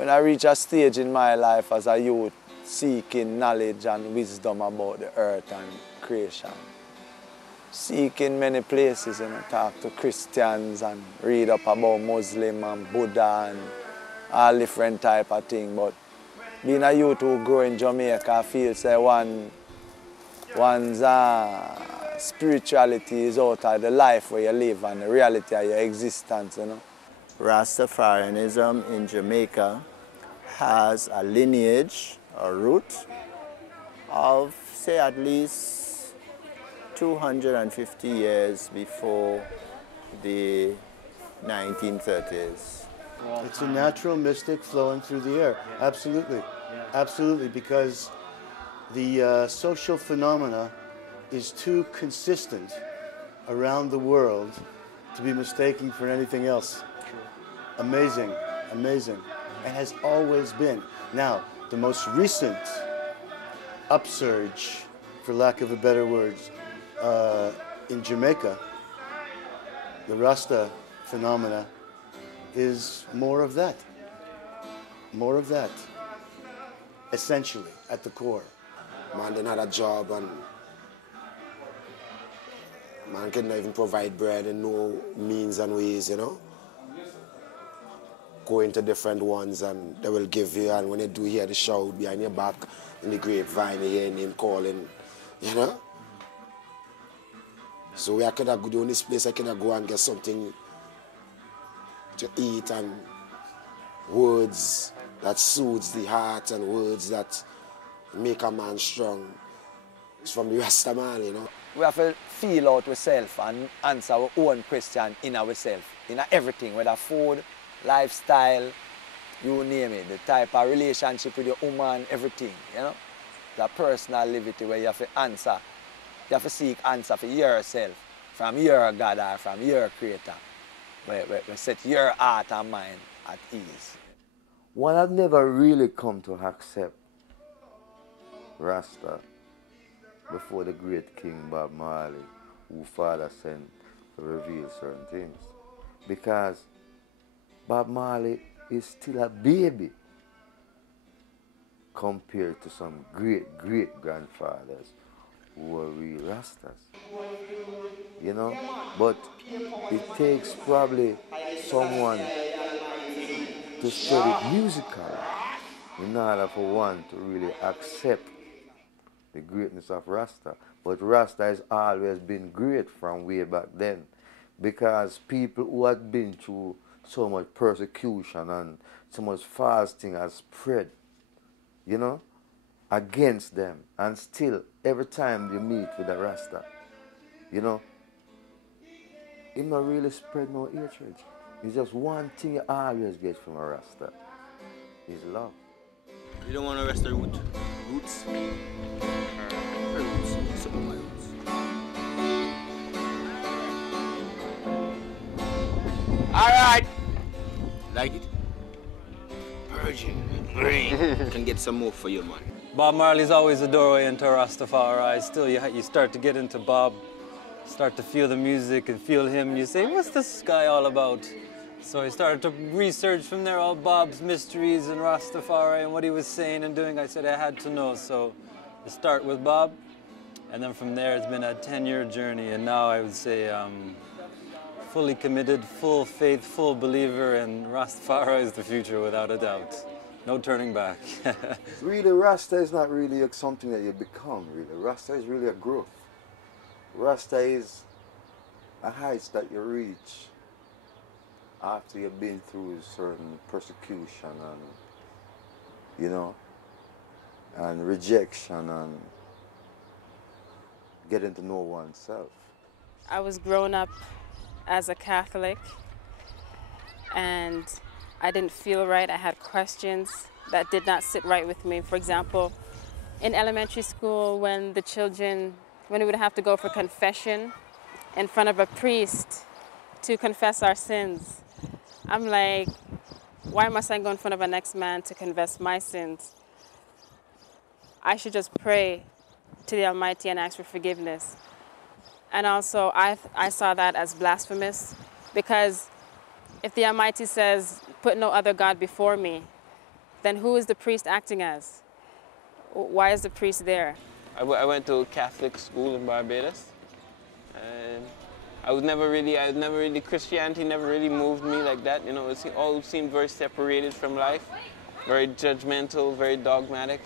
When I reach a stage in my life as a youth, seeking knowledge and wisdom about the earth and creation. Seeking many places, you know, talk to Christians and read up about Muslim and Buddha and all different type of things. But being a youth who grew in Jamaica, I feel say one's spirituality is out of the life where you live and the reality of your existence, you know. Rastafarianism in Jamaica has a lineage, a root of, say, at least 250 years before the 1930s. It's a natural mystic flowing through the air. Yeah. Absolutely. Yeah. Absolutely, because the social phenomena is too consistent around the world to be mistaken for anything else. True. Amazing, amazing, and has always been. Now, the most recent upsurge, for lack of a better word, in Jamaica, the Rasta phenomena is more of that. More of that, essentially, at the core. Man didn't have a job and man couldn't even provide bread in no means and ways, you know. Go into different ones and they will give you, and when you do hear the shout behind your back in the grapevine, you hear your name calling, you know. So I could have go to this place, I could have go and get something to eat and words that soothes the heart and words that make a man strong. It's from the Rastaman, you know. We have to feel out ourselves and answer our own question in ourselves, in everything, whether food, lifestyle, you name it, the type of relationship with your woman, everything, you know. The personal liberty where you have to answer, you have to seek answer for yourself, from your God or from your Creator, where set your heart and mind at ease. One had never really come to accept Rasta before the great King Bob Marley, who Father sent to reveal certain things. Because Bob Marley is still a baby compared to some great-great-grandfathers who were real Rastas. You know? But it takes probably someone to study musically in order for one to really accept the greatness of Rasta. But Rasta has always been great from way back then, because people who had been through so much persecution and so much fasting has spread, you know, against them. And still, every time you meet with a Rasta, you know, it not really spread no hatred. It's just one thing you always get from a Rasta, is love. You don't want to Rasta roots? Roots? Roots. Some of my roots. Alright! Like it? Virgin. Can get some more for you, man. Bob Marley's always a doorway into Rastafari. Still, you start to get into Bob, start to feel the music and feel him, and you say, what's this guy all about? So I started to research from there all Bob's mysteries and Rastafari and what he was saying and doing. I said I had to know, so I start with Bob, and then from there it's been a 10-year journey, and now I would say fully committed, full faith, full believer, and Rastafari is the future without a doubt. No turning back. Really, Rasta is not really something that you become, really. Rasta is really a growth. Rasta is a heights that you reach after you've been through certain persecution and, you know, and rejection and getting to know oneself. I was grown up as a Catholic, and I didn't feel right. I had questions that did not sit right with me. For example, in elementary school, when we would have to go for confession in front of a priest to confess our sins, I'm like, why must I go in front of a next man to confess my sins? I should just pray to the Almighty and ask for forgiveness. And also, I saw that as blasphemous, because if the Almighty says, put no other God before me, then who is the priest acting as? Why is the priest there? I went to a Catholic school in Barbados, and Christianity never really moved me like that. You know, it all seemed very separated from life, very judgmental, very dogmatic,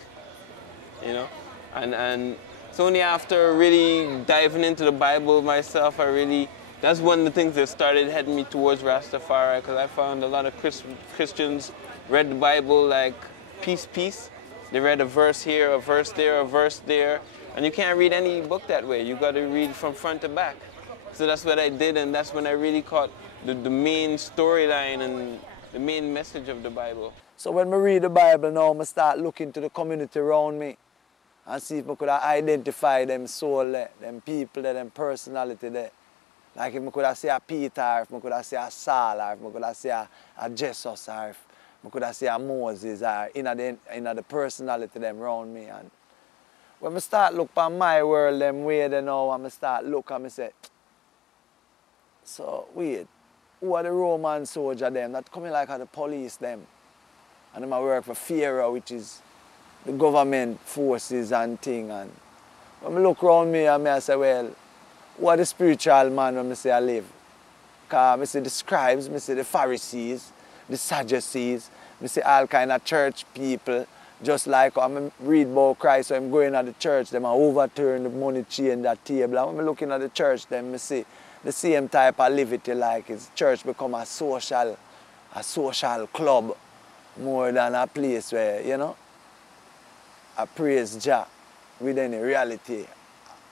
you know. And it's only after really diving into the Bible myself, that's one of the things that started heading me towards Rastafari, because I found a lot of Christians read the Bible like piece. They read a verse here, a verse there, a verse there, and you can't read any book that way. You got to read from front to back. So that's what I did, and that's when I really caught the main storyline and the main message of the Bible. So when I read the Bible now, I start looking to the community around me and see if I could identify them soul there, them people there, them personality there. Like if I could see a Peter, if I could see a Saul, or if I could see a Jesus, or if I could see a Moses, or in the personality them around me. And when I start look at my world, them way they know, and I start look and I say, so wait, who are the Roman soldier them that coming like the police them? And I work for Pharaoh, which is the government forces and thing. And when I look around me and I say, well, who are the spiritual man when I say I live? Because I see the scribes, I see the Pharisees, the Sadducees, I see all kind of church people. Just like I read about Christ, so I'm going at the church, them I overturn the money chain, that table. And when I'm looking at the church, then I see the same type of liberty, like it's church become a social club more than a place where, you know, I praise Jah with any reality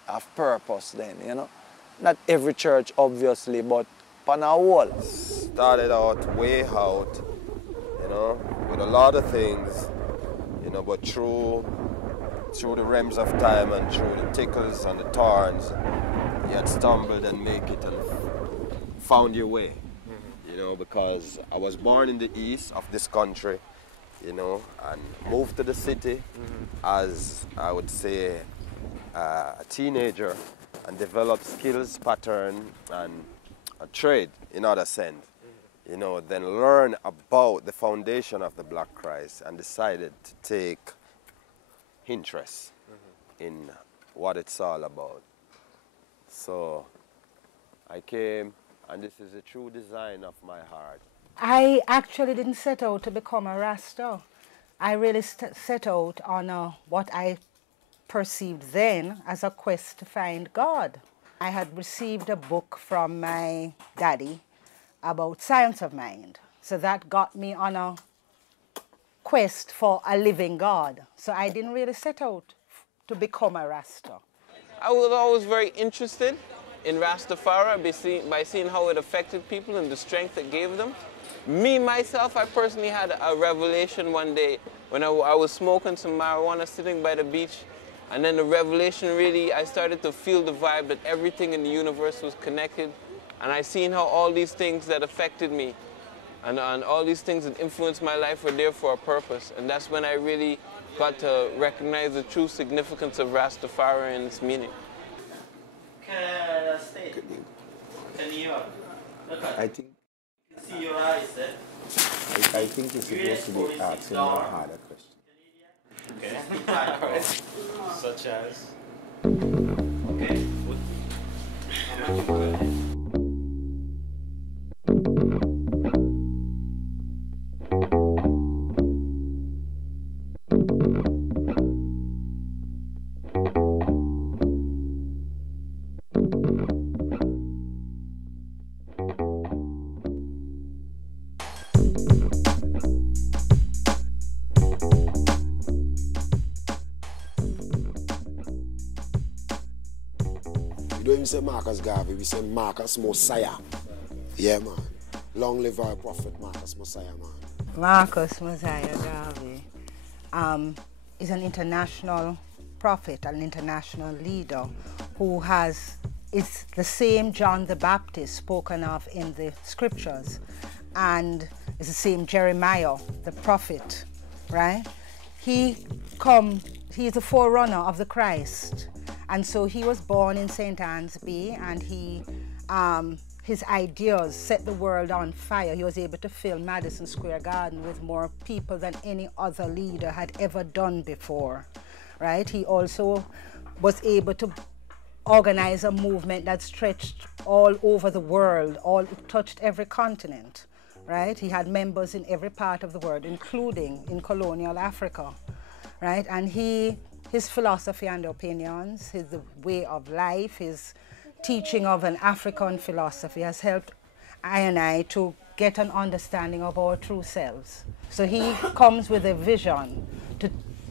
of purpose then, you know. Not every church, obviously, but on a whole. Started out way out, you know, with a lot of things, you know, but through the realms of time and through the tickles and the thorns, you had stumbled and make it and found your way, you know, because I was born in the east of this country, you know, and moved to the city as, I would say, a teenager, and developed skills, pattern, and a trade in other sense. You know, then learn about the foundation of the Black Christ and decided to take interest in what it's all about. So I came, and this is a true design of my heart. I actually didn't set out to become a Rasta. I really set out on what I perceived then as a quest to find God. I had received a book from my daddy about science of mind. So that got me on a quest for a living God. So I didn't really set out to become a Rasta. I was always very interested in Rastafari by seeing how it affected people and the strength it gave them. Me, myself, I personally had a revelation one day when I was smoking some marijuana sitting by the beach, and then the revelation really, I started to feel the vibe that everything in the universe was connected, and I seen how all these things that affected me and all these things that influenced my life were there for a purpose, and that's when I really got to recognize the true significance of Rastafari and its meaning. I think. See your eyes, I think you're supposed to be asking a harder question. Okay. Such as? Okay. We don't even say Marcus Garvey, we say Marcus Mosiah. Yeah, man. Long live our prophet, Marcus Mosiah, man. Marcus Mosiah Garvey is an international prophet, an international leader who is the same John the Baptist spoken of in the scriptures, and it's the same Jeremiah, the prophet, right? He is a forerunner of the Christ. And so he was born in St. Anne's Bay, and he his ideas set the world on fire. He was able to fill Madison Square Garden with more people than any other leader had ever done before, right? He also was able to organize a movement that stretched all over the world, touched every continent, right? He had members in every part of the world, including in colonial Africa, right? And his philosophy and opinions, his way of life, his teaching of an African philosophy has helped I and I to get an understanding of our true selves. So he comes with a vision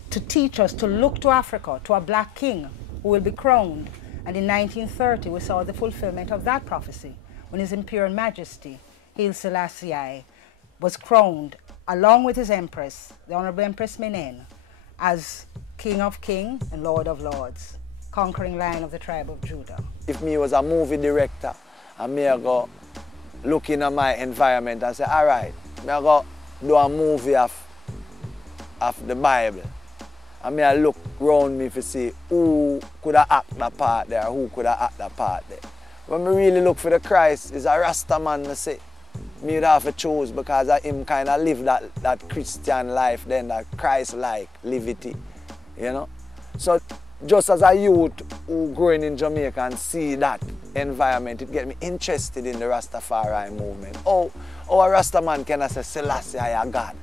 to teach us to look to Africa, to a black king who will be crowned. And in 1930, we saw the fulfillment of that prophecy when His Imperial Majesty, Haile Selassie, was crowned along with his Empress, the Honorable Empress Menen, as King of Kings and Lord of Lords, conquering Lion of the tribe of Judah. If me was a movie director, and me I go look in at my environment and say, all right, me I go do a movie of the Bible. And me I look around me to see who could have act that part there, who could have act that part there. When me really look for the Christ, is a Rasta man, me say. Me would have to choose because of him kind of live that Christian life then, that Christ-like livity, you know. So just as a youth who growing in Jamaica and see that environment, it get me interested in the Rastafarian movement. Oh, a Rasta man can say Selassie I God.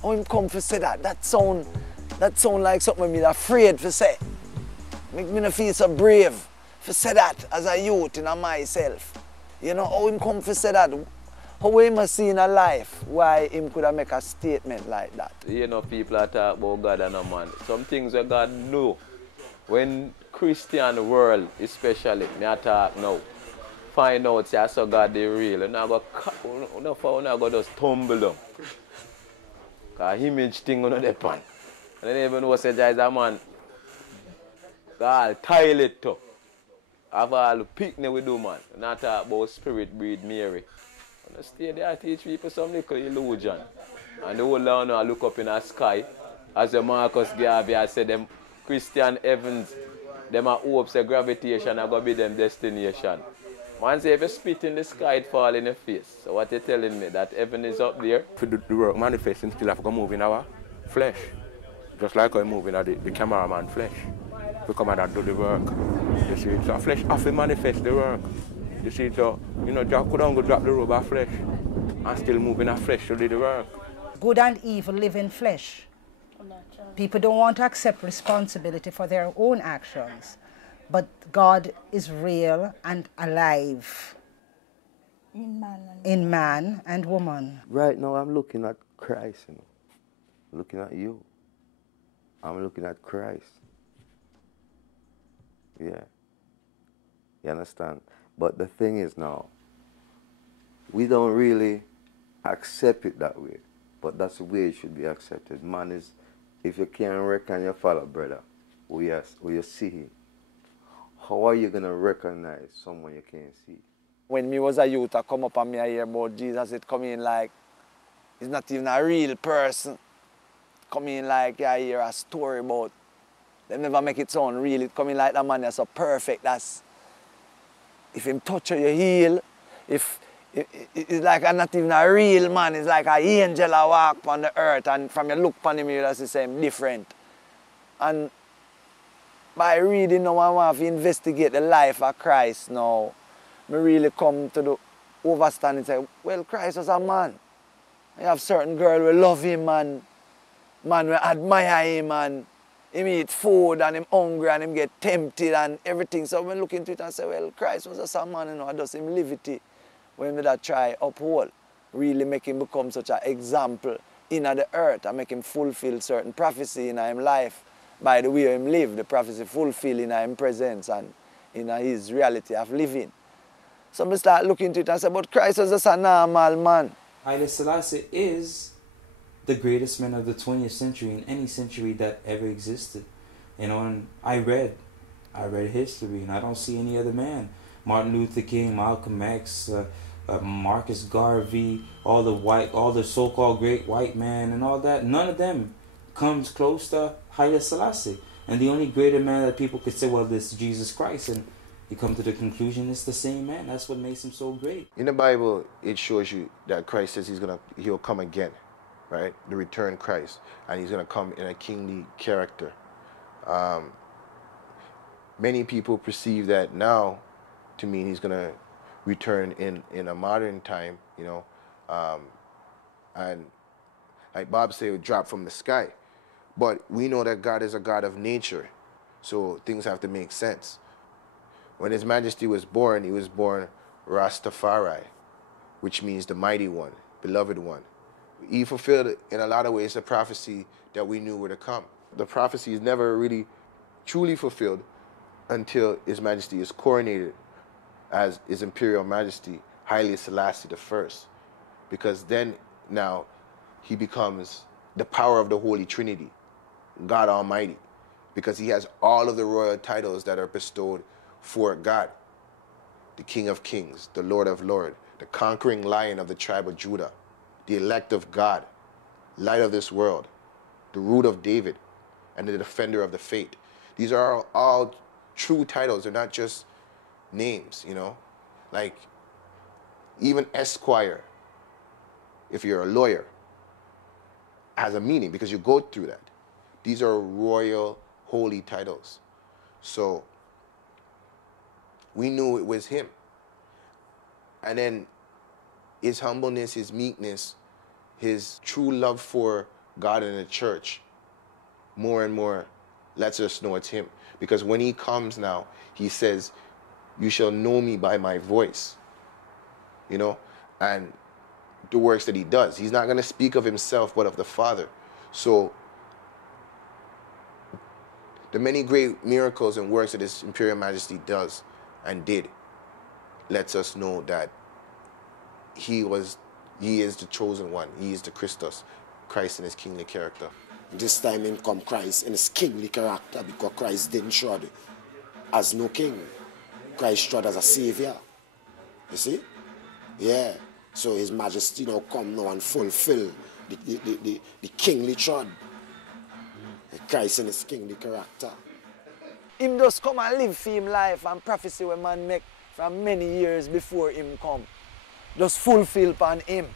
How him come to say that? That sound like something me afraid to say. Make me not feel so brave to say that as a youth in myself. You know, how him come to say that? How him a see in a life why him could have make a statement like that? You know, people are talk about God and a man. Some things that God know. When Christian world, especially, me I talk now, find out say so God they real, and I go just tumble down. Cause image thing on the pan. And then even know say is a man. God toilet too. Have all the picnic we do, man. And I talk about spirit breed Mary. And I stay there and teach people some little illusion. And the whole land I look up in the sky, as the Marcus Garvey I said them Christian heavens, them are hopes the gravitation are gonna be them destination. Man say if you spit in the sky, it fall in the face. So what you telling me? That heaven is up there? For the work manifesting still have to move in our flesh. Just like I move in the cameraman flesh. We come and do the work. You see, so flesh have to manifest the work. You see, so, you know, Jack could go drop the robe of flesh and still move in a flesh to do the work. Good and evil live in flesh. People don't want to accept responsibility for their own actions. But God is real and alive in man and woman. Right now I'm looking at Christ, you know. Looking at you. I'm looking at Christ. Yeah. You understand? But the thing is now, we don't really accept it that way. But that's the way it should be accepted. Man is, if you can't reckon your fellow brother, or you see him, how are you going to recognize someone you can't see? When me was a youth, I come up and me I hear about Jesus, it come in like, he's not even a real person. Come in like I hear a story about, they never make it sound real. It come in like that man that's so perfect, that's, if him touch you, you heal. If it's like not even a real man, it's like an angel that walk on the earth, and from your look upon him, you just see him different. And by reading now, I want to investigate the life of Christ now. I really come to the overstand and say, well, Christ was a man. You have certain girl who love him, and man will admire him, and him eat food, and him hungry, and him get tempted, and everything. So when I look into it and say, well, Christ was just a man, you know, and just him live it. When we that try uphold, really make him become such an example in the earth, and make him fulfill certain prophecy in his life. By the way him live, the prophecy fulfill in his presence and in his reality of living. So I start looking into it and say, but Christ was just a normal man. Haile Selassie is the greatest man of the 20th century in any century that ever existed. You know, and I read history, and I don't see any other man. Martin Luther King, Malcolm X, Marcus Garvey, all the so-called great white men and all that. None of them comes close to Haile Selassie. And the only greater man that people could say, well, this is Jesus Christ. And you come to the conclusion it's the same man. That's what makes him so great. In the Bible, it shows you that Christ says he'll come again, right? The return Christ, and he's gonna come in a kingly character. Many people perceive that now to mean he's gonna return in a modern time, you know, and like Bob said, it would drop from the sky. But we know that God is a God of nature, so things have to make sense. When His Majesty was born, he was born Rastafari, which means the mighty one, beloved one. He fulfilled, in a lot of ways, the prophecy that we knew were to come. The prophecy is never really truly fulfilled until His Majesty is coronated as His Imperial Majesty, Haile Selassie I, because then now he becomes the power of the Holy Trinity, God Almighty, because he has all of the royal titles that are bestowed for God: the King of Kings, the Lord of Lords, the conquering Lion of the tribe of Judah, the elect of God, light of this world, the root of David, and the defender of the faith. These are all true titles. They're not just names, you know? Like, even Esquire, if you're a lawyer, has a meaning because you go through that. These are royal, holy titles. So we knew it was him. And then his humbleness, his meekness, his true love for God and the church, more and more lets us know it's him. Because when he comes now, he says, "You shall know me by my voice," you know, and the works that he does. He's not going to speak of himself, but of the Father. So the many great miracles and works that His Imperial Majesty does and did lets us know that he is the chosen one. He is the Christus, Christ in his kingly character. This time in come Christ in his kingly character, because Christ didn't shroud as no king. Christ shroud as a savior. You see? Yeah. So His Majesty now come now and fulfill the kingly shroud. Christ in his kingly character. Him just come and live for him life and prophecy when man make from many years before him come. Just fulfill upon him.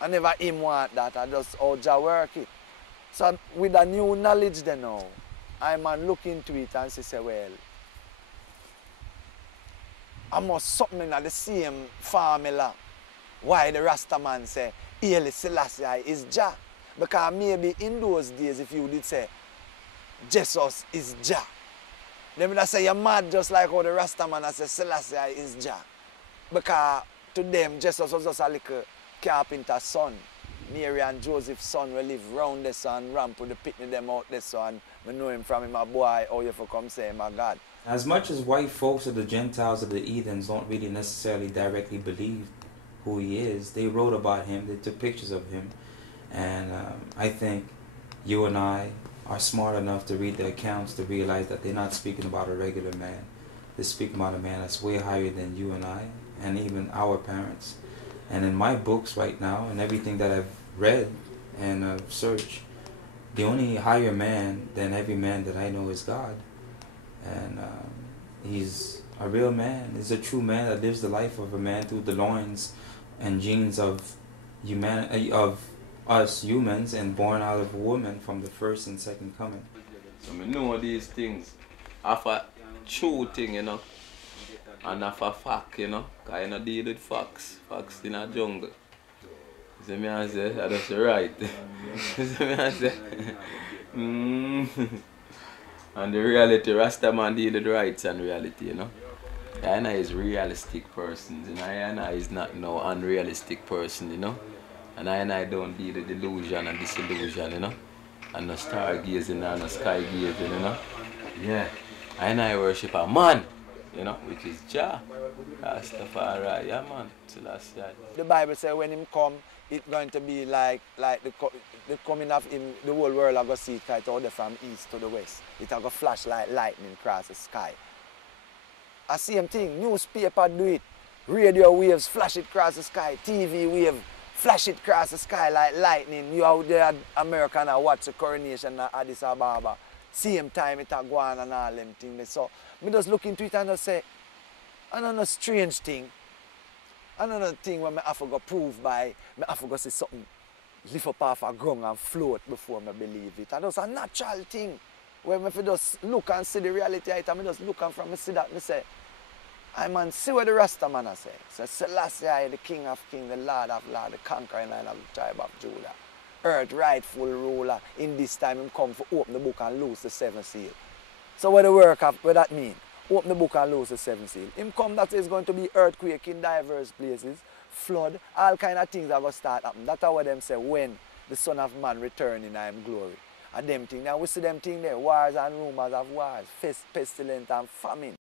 I never him want that, I just how Jah work it. So with a new knowledge then now, I man look into it and say, well, I must something in the same formula. Why the Rasta man say, Haile Selassie is Jah. Because maybe in those days, if you did say, Jesus is Jah, they would say you're mad just like how the Rasta man say Selassie is Jah. Because to them, Jesus was just a little carpenter's son. Mary and Joseph's son will live round this and ramp with the picnic them out this and I know him from him a boy, how you for come say my God. As much as white folks or the Gentiles or the heathens don't really necessarily directly believe who he is, they wrote about him, they took pictures of him, and I think you and I are smart enough to read the accounts to realize that they're not speaking about a regular man. They're speaking about a man that's way higher than you and I, and even our parents. And in my books right now, and everything that I've read and searched, the only higher man than every man that I know is God. And he's a real man. He's a true man that lives the life of a man through the loins and genes of us humans, and born out of a woman from the first and second coming. So I know these things of a true thing, you know, and of a fact, you know, because I don't deal with facts in a jungle. See me I say, that's right. See me I say, And the reality, Rasta man deal with rights and reality, you know. Diana is realistic person, you know. Diana is not no unrealistic person, you know. And I don't deal with delusion and disillusion, you know. And no stargazing and no sky gazing, you know. Yeah. I worship a man, you know, which is Jah. Rastafari, yeah man. The Bible says when him come, it's going to be like the coming of him, the whole world are going to see it right out there from east to the west. It's going to flash like lightning across the sky. The same thing, newspaper do it. Radio waves flash it across the sky. TV wave flash it across the sky like lightning. You out there American watch the coronation of Addis Ababa. Same time it a go on and all them things. So me just look into it and just say, another strange thing. Another thing where I have to go prove by, I have to go see something lift up off a ground and float before I believe it. And that's a natural thing. Where if I just look and see the reality of it, I just look and from me see that, I say, I man, see what the Rasta man I say. So Selassie, the King of Kings, the Lord of Lords, the conquering lion of the tribe of Judah. Earth rightful ruler. In this time him come to open the book and loose the seventh seal. So what the work of, what that mean? Open the book and loose the seventh seal. Him come that is going to be earthquake in diverse places, flood, all kind of things are going to start happening. That's what them say when the Son of Man return in him glory. And them things, now we see them things there, wars and rumors of wars, pestilence and famine.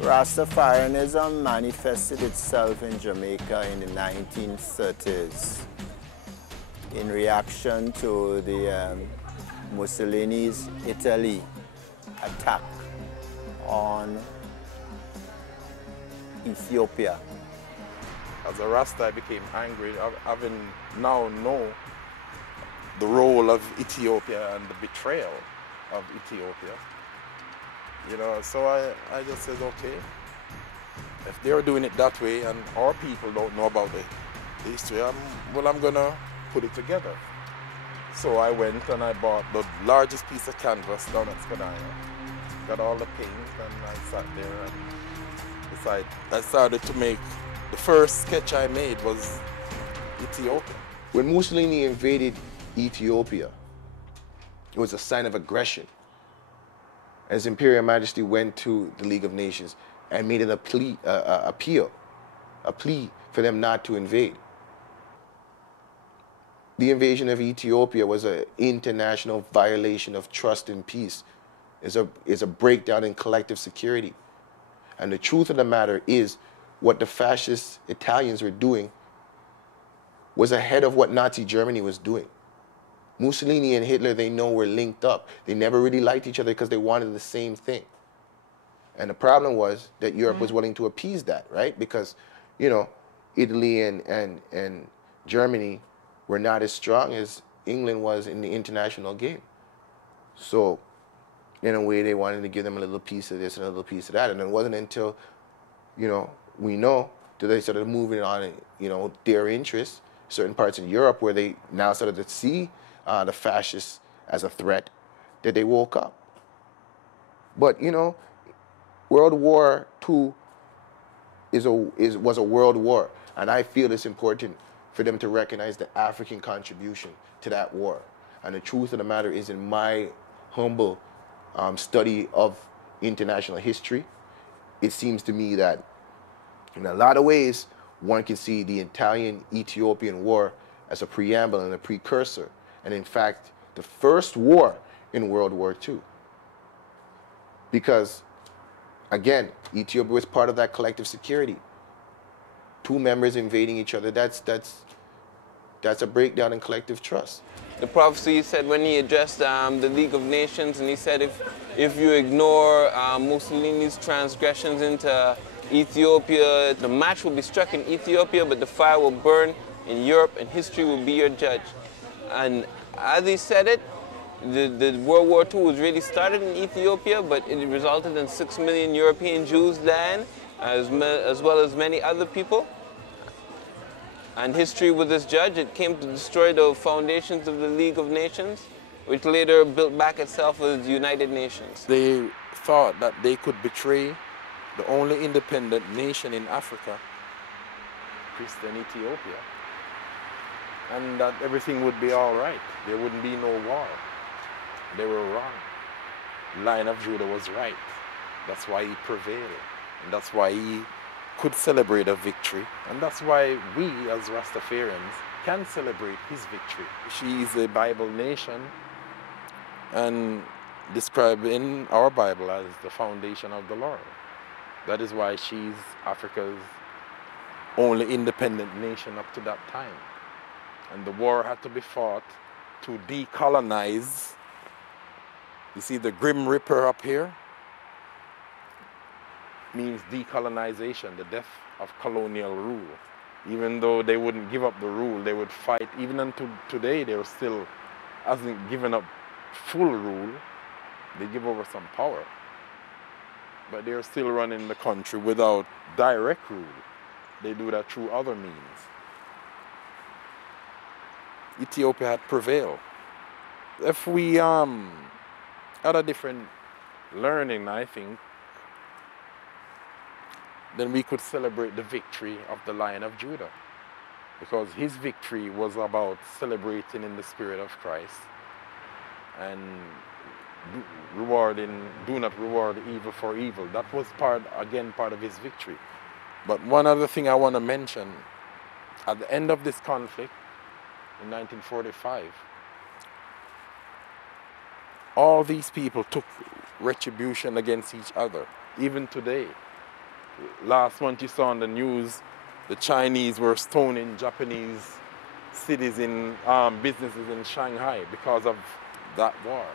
Rastafarianism manifested itself in Jamaica in the 1930s in reaction to the Mussolini's Italy attack on Ethiopia. As a Rasta, I became angry, having now know the role of Ethiopia and the betrayal of Ethiopia. You know, so I just said, okay, if they're doing it that way and our people don't know about the history, I'm gonna put it together. So I went and I bought the largest piece of canvas down at Spadina, got all the paint, and I sat there and I started to make, the first sketch I made was Ethiopia. When Mussolini invaded Ethiopia, it was a sign of aggression. His Imperial Majesty went to the League of Nations and made a plea for them not to invade. The invasion of Ethiopia was an international violation of trust and peace. It's a breakdown in collective security. And the truth of the matter is, what the fascist Italians were doing was ahead of what Nazi Germany was doing. Mussolini and Hitler, they know, were linked up. They never really liked each other because they wanted the same thing. And the problem was that Europe was willing to appease that, right? Because, you know, Italy and Germany were not as strong as England was in the international game. So, in a way, they wanted to give them a little piece of this and a little piece of that. And it wasn't until, you know, we know that they started moving on, you know, their interests, certain parts in Europe where they now started to see the fascists as a threat, that they woke up. But, you know, World War II was a world war, and I feel it's important for them to recognize the African contribution to that war. And the truth of the matter is, in my humble study of international history, it seems to me that in a lot of ways, one can see the Italian-Ethiopian War as a preamble and a precursor, and in fact, the first war in World War II. Because, again, Ethiopia was part of that collective security. Two members invading each other, that's a breakdown in collective trust. The prophecy said when he addressed the League of Nations, and he said if you ignore Mussolini's transgressions into Ethiopia, the match will be struck in Ethiopia, but the fire will burn in Europe, and history will be your judge. And as he said it, the World War II was really started in Ethiopia, but it resulted in 6 million European Jews dying, as well as many other people. And history was this judge. It came to destroy the foundations of the League of Nations, which later built back itself as the United Nations. They thought that they could betray the only independent nation in Africa, Christian Ethiopia, and that everything would be all right. There wouldn't be no war. They were wrong. Lion of Judah was right. That's why he prevailed. And that's why he could celebrate a victory. And that's why we, as Rastafarians, can celebrate his victory. She is a Bible nation and described in our Bible as the foundation of the Lord. That is why she's Africa's only independent nation up to that time. And the war had to be fought to decolonize. You see the Grim Reaper up here? Means decolonization, the death of colonial rule. Even though they wouldn't give up the rule, they would fight. Even until today, they were still, hasn't given up full rule. They give over some power. But they're still running the country without direct rule. They do that through other means. Ethiopia had prevailed. If we had a different learning, I think, then we could celebrate the victory of the Lion of Judah. Because his victory was about celebrating in the spirit of Christ and do not reward evil for evil. That was part of his victory. But one other thing I want to mention, at the end of this conflict in 1945, all these people took retribution against each other, even today. Last month you saw on the news, the Chinese were stoning Japanese cities in businesses in Shanghai because of that war.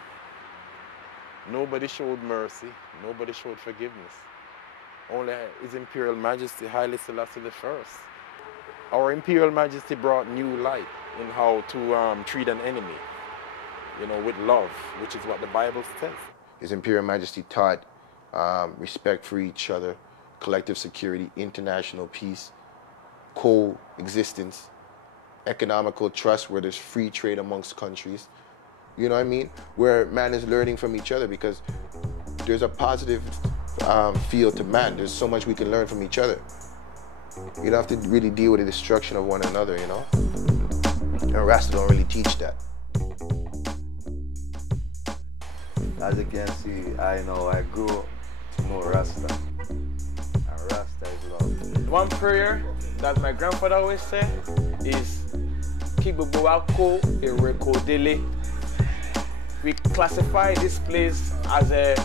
Nobody showed mercy, nobody showed forgiveness. Only His Imperial Majesty Haile Selassie I. Our Imperial Majesty brought new light in how to treat an enemy, with love, which is what the Bible says. His Imperial Majesty taught respect for each other, collective security, international peace, coexistence, economical trust where there's free trade amongst countries. You know what I mean? Where man is learning from each other, because there's a positive feel to man. There's so much we can learn from each other. You don't have to really deal with the destruction of one another, And Rasta don't really teach that. As you can see, I grew up more Rasta. And Rasta is love. One prayer that my grandfather always said is Kibubuako Erekodele. We classify this place as a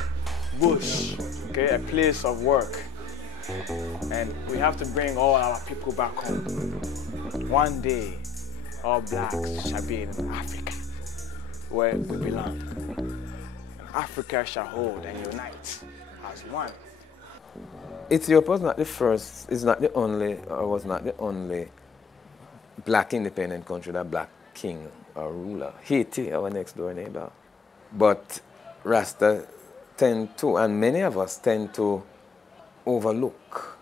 bush, okay, a place of work. And we have to bring all our people back home. One day, all blacks shall be in Africa, where we belong. And Africa shall hold and unite as one. Ethiopia was not the first, is not the only, or was not the only black independent country that black king or ruler. Haiti, our next door neighbor. But Rasta tend to, and many of us tend to overlook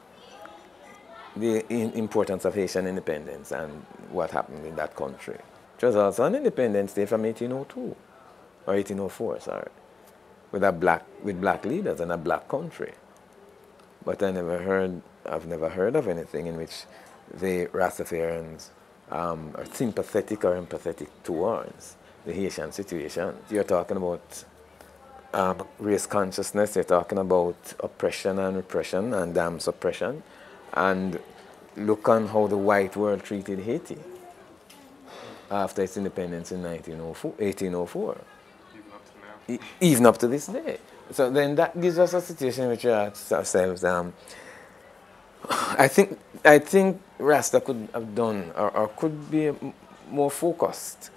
the importance of Haitian independence and what happened in that country. It was also an independence day from 1802, or 1804, sorry, with black leaders and a black country. But I've never heard of anything in which the Rastafarians are sympathetic or empathetic towards the Haitian situation. You're talking about race consciousness, you're talking about oppression and repression and suppression. And look on how the white world treated Haiti after its independence in 1804. Even up to this day. So then that gives us a situation in which we ask ourselves, I think Rasta could have done or could be more focused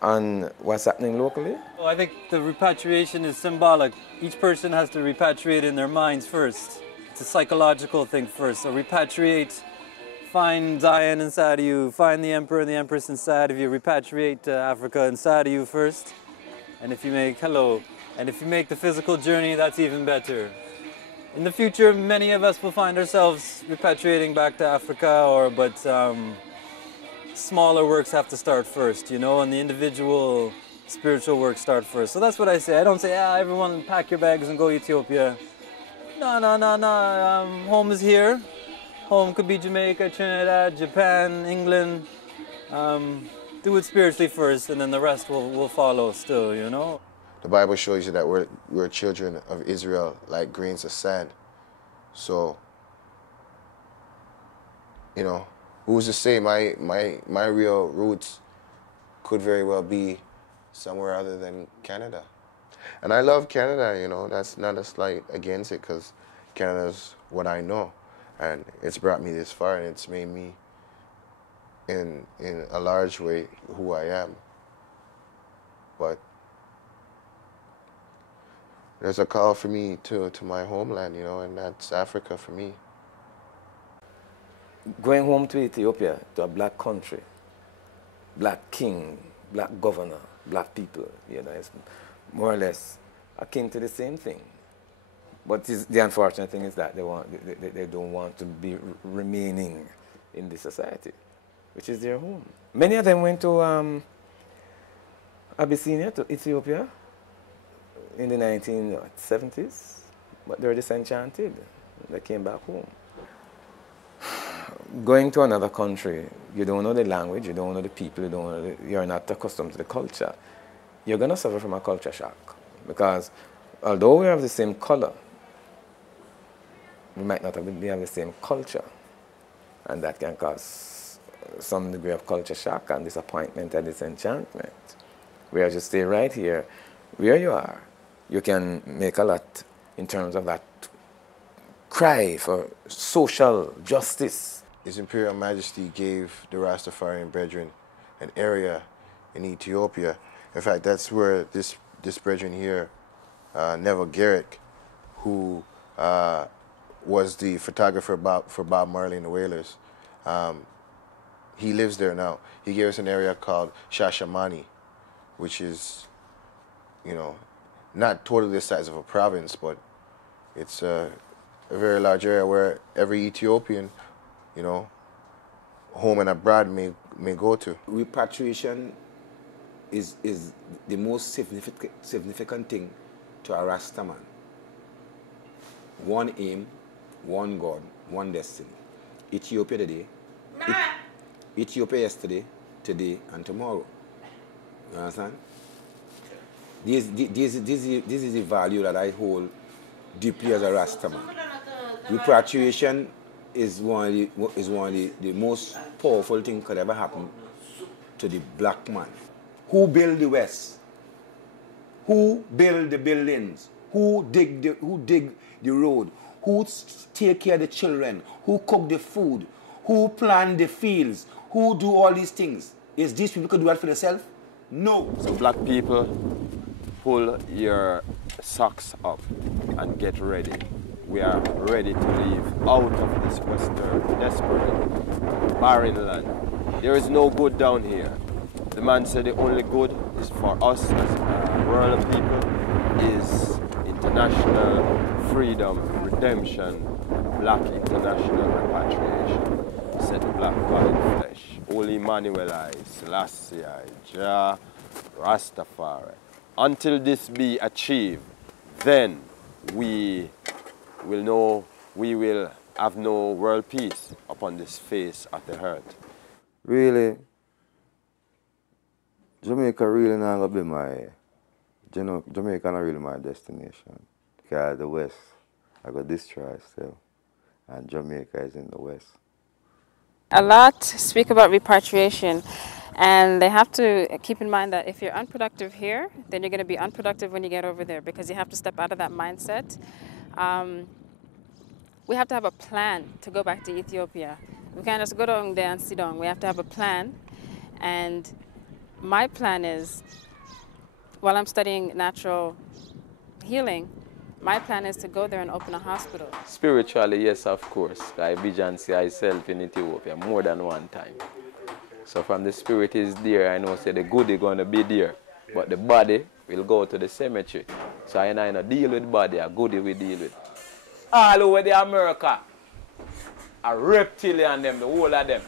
on what's happening locally. Well, I think the repatriation is symbolic. Each person has to repatriate in their minds first. It's a psychological thing first. So repatriate, find Zion inside of you, find the emperor and the empress inside of you, repatriate Africa inside of you first. And if you make the physical journey, that's even better. In the future, many of us will find ourselves repatriating back to Africa, but smaller works have to start first, and the individual spiritual works start first. So that's what I say. I don't say, everyone pack your bags and go to Ethiopia. No. Home is here. Home could be Jamaica, Trinidad, Japan, England. Do it spiritually first, and then the rest will follow still, The Bible shows you that we're children of Israel like grains of sand. So, who's to say my real roots could very well be somewhere other than Canada. And I love Canada, that's not a slight against it, because Canada's what I know. And it's brought me this far, and it's made me in a large way who I am. But there's a call for me to my homeland, you know, and that's Africa for me. Going home to Ethiopia, to a black country, black king, black governor, black people, you know, it's more or less akin to the same thing. But the unfortunate thing is that they don't want to be remaining in the society, which is their home. Many of them went to Abyssinia, to Ethiopia, in the 1970s, but they were disenchanted. They came back home. Going to another country, you don't know the language, you don't know the people, you're not accustomed to the culture. You're going to suffer from a culture shock, because although we have the same color, we might not have the same culture, and that can cause some degree of culture shock and disappointment and disenchantment. Whereas you stay right here, where you are, you can make a lot in terms of that cry for social justice. His Imperial Majesty gave the Rastafarian brethren an area in Ethiopia. In fact, that's where this brethren here, Neville Garrick, who was the photographer for Bob Marley and the Wailers, he lives there now. He gave us an area called Shashamani, which is, you know, not totally the size of a province, but it's a very large area where every Ethiopian, you know, home and abroad may go to. Repatriation is the most significant thing to a Rasta man. One aim, one God, one destiny. Ethiopia today, Ethiopia yesterday, today, and tomorrow. You understand? This is the value that I hold deeply as a Rasta man. Repatriation is one of the most powerful things could ever happen to the black man. Who built the West? Who built the buildings? Who dig the road? Who take care of the children? Who cook the food? Who plant the fields? Who do all these things? Is these people could do that for themselves? No. So black people, pull your socks up and get ready. We are ready to leave out of this western, desperate, barren land. There is no good down here. The man said the only good is for us as a world of people is international freedom, redemption, black international repatriation. Set the black God in flesh. Holy Emmanuel I, Selassie I, Jah, Rastafari. Until this be achieved, then we will know we will have no world peace upon this face of the earth. Really, Jamaica really not gonna be my, Jamaica not really my destination. Because the West, I got destroyed still, and Jamaica is in the West. A lot speak about repatriation, and they have to keep in mind that if you're unproductive here, then you're going to be unproductive when you get over there, because you have to step out of that mindset. We have to have a plan to go back to Ethiopia. We can't just go down there and sit down. We have to have a plan, and my plan is, while I'm studying natural healing, my plan is to go there and open a hospital. Spiritually, yes, of course. I vision see myself in Ethiopia more than one time. So from the spirit is there, I know say the good is going to be there, but the body will go to the cemetery. So I know deal with body, a goodie we deal with. All over the America, a reptilian them, the whole of them,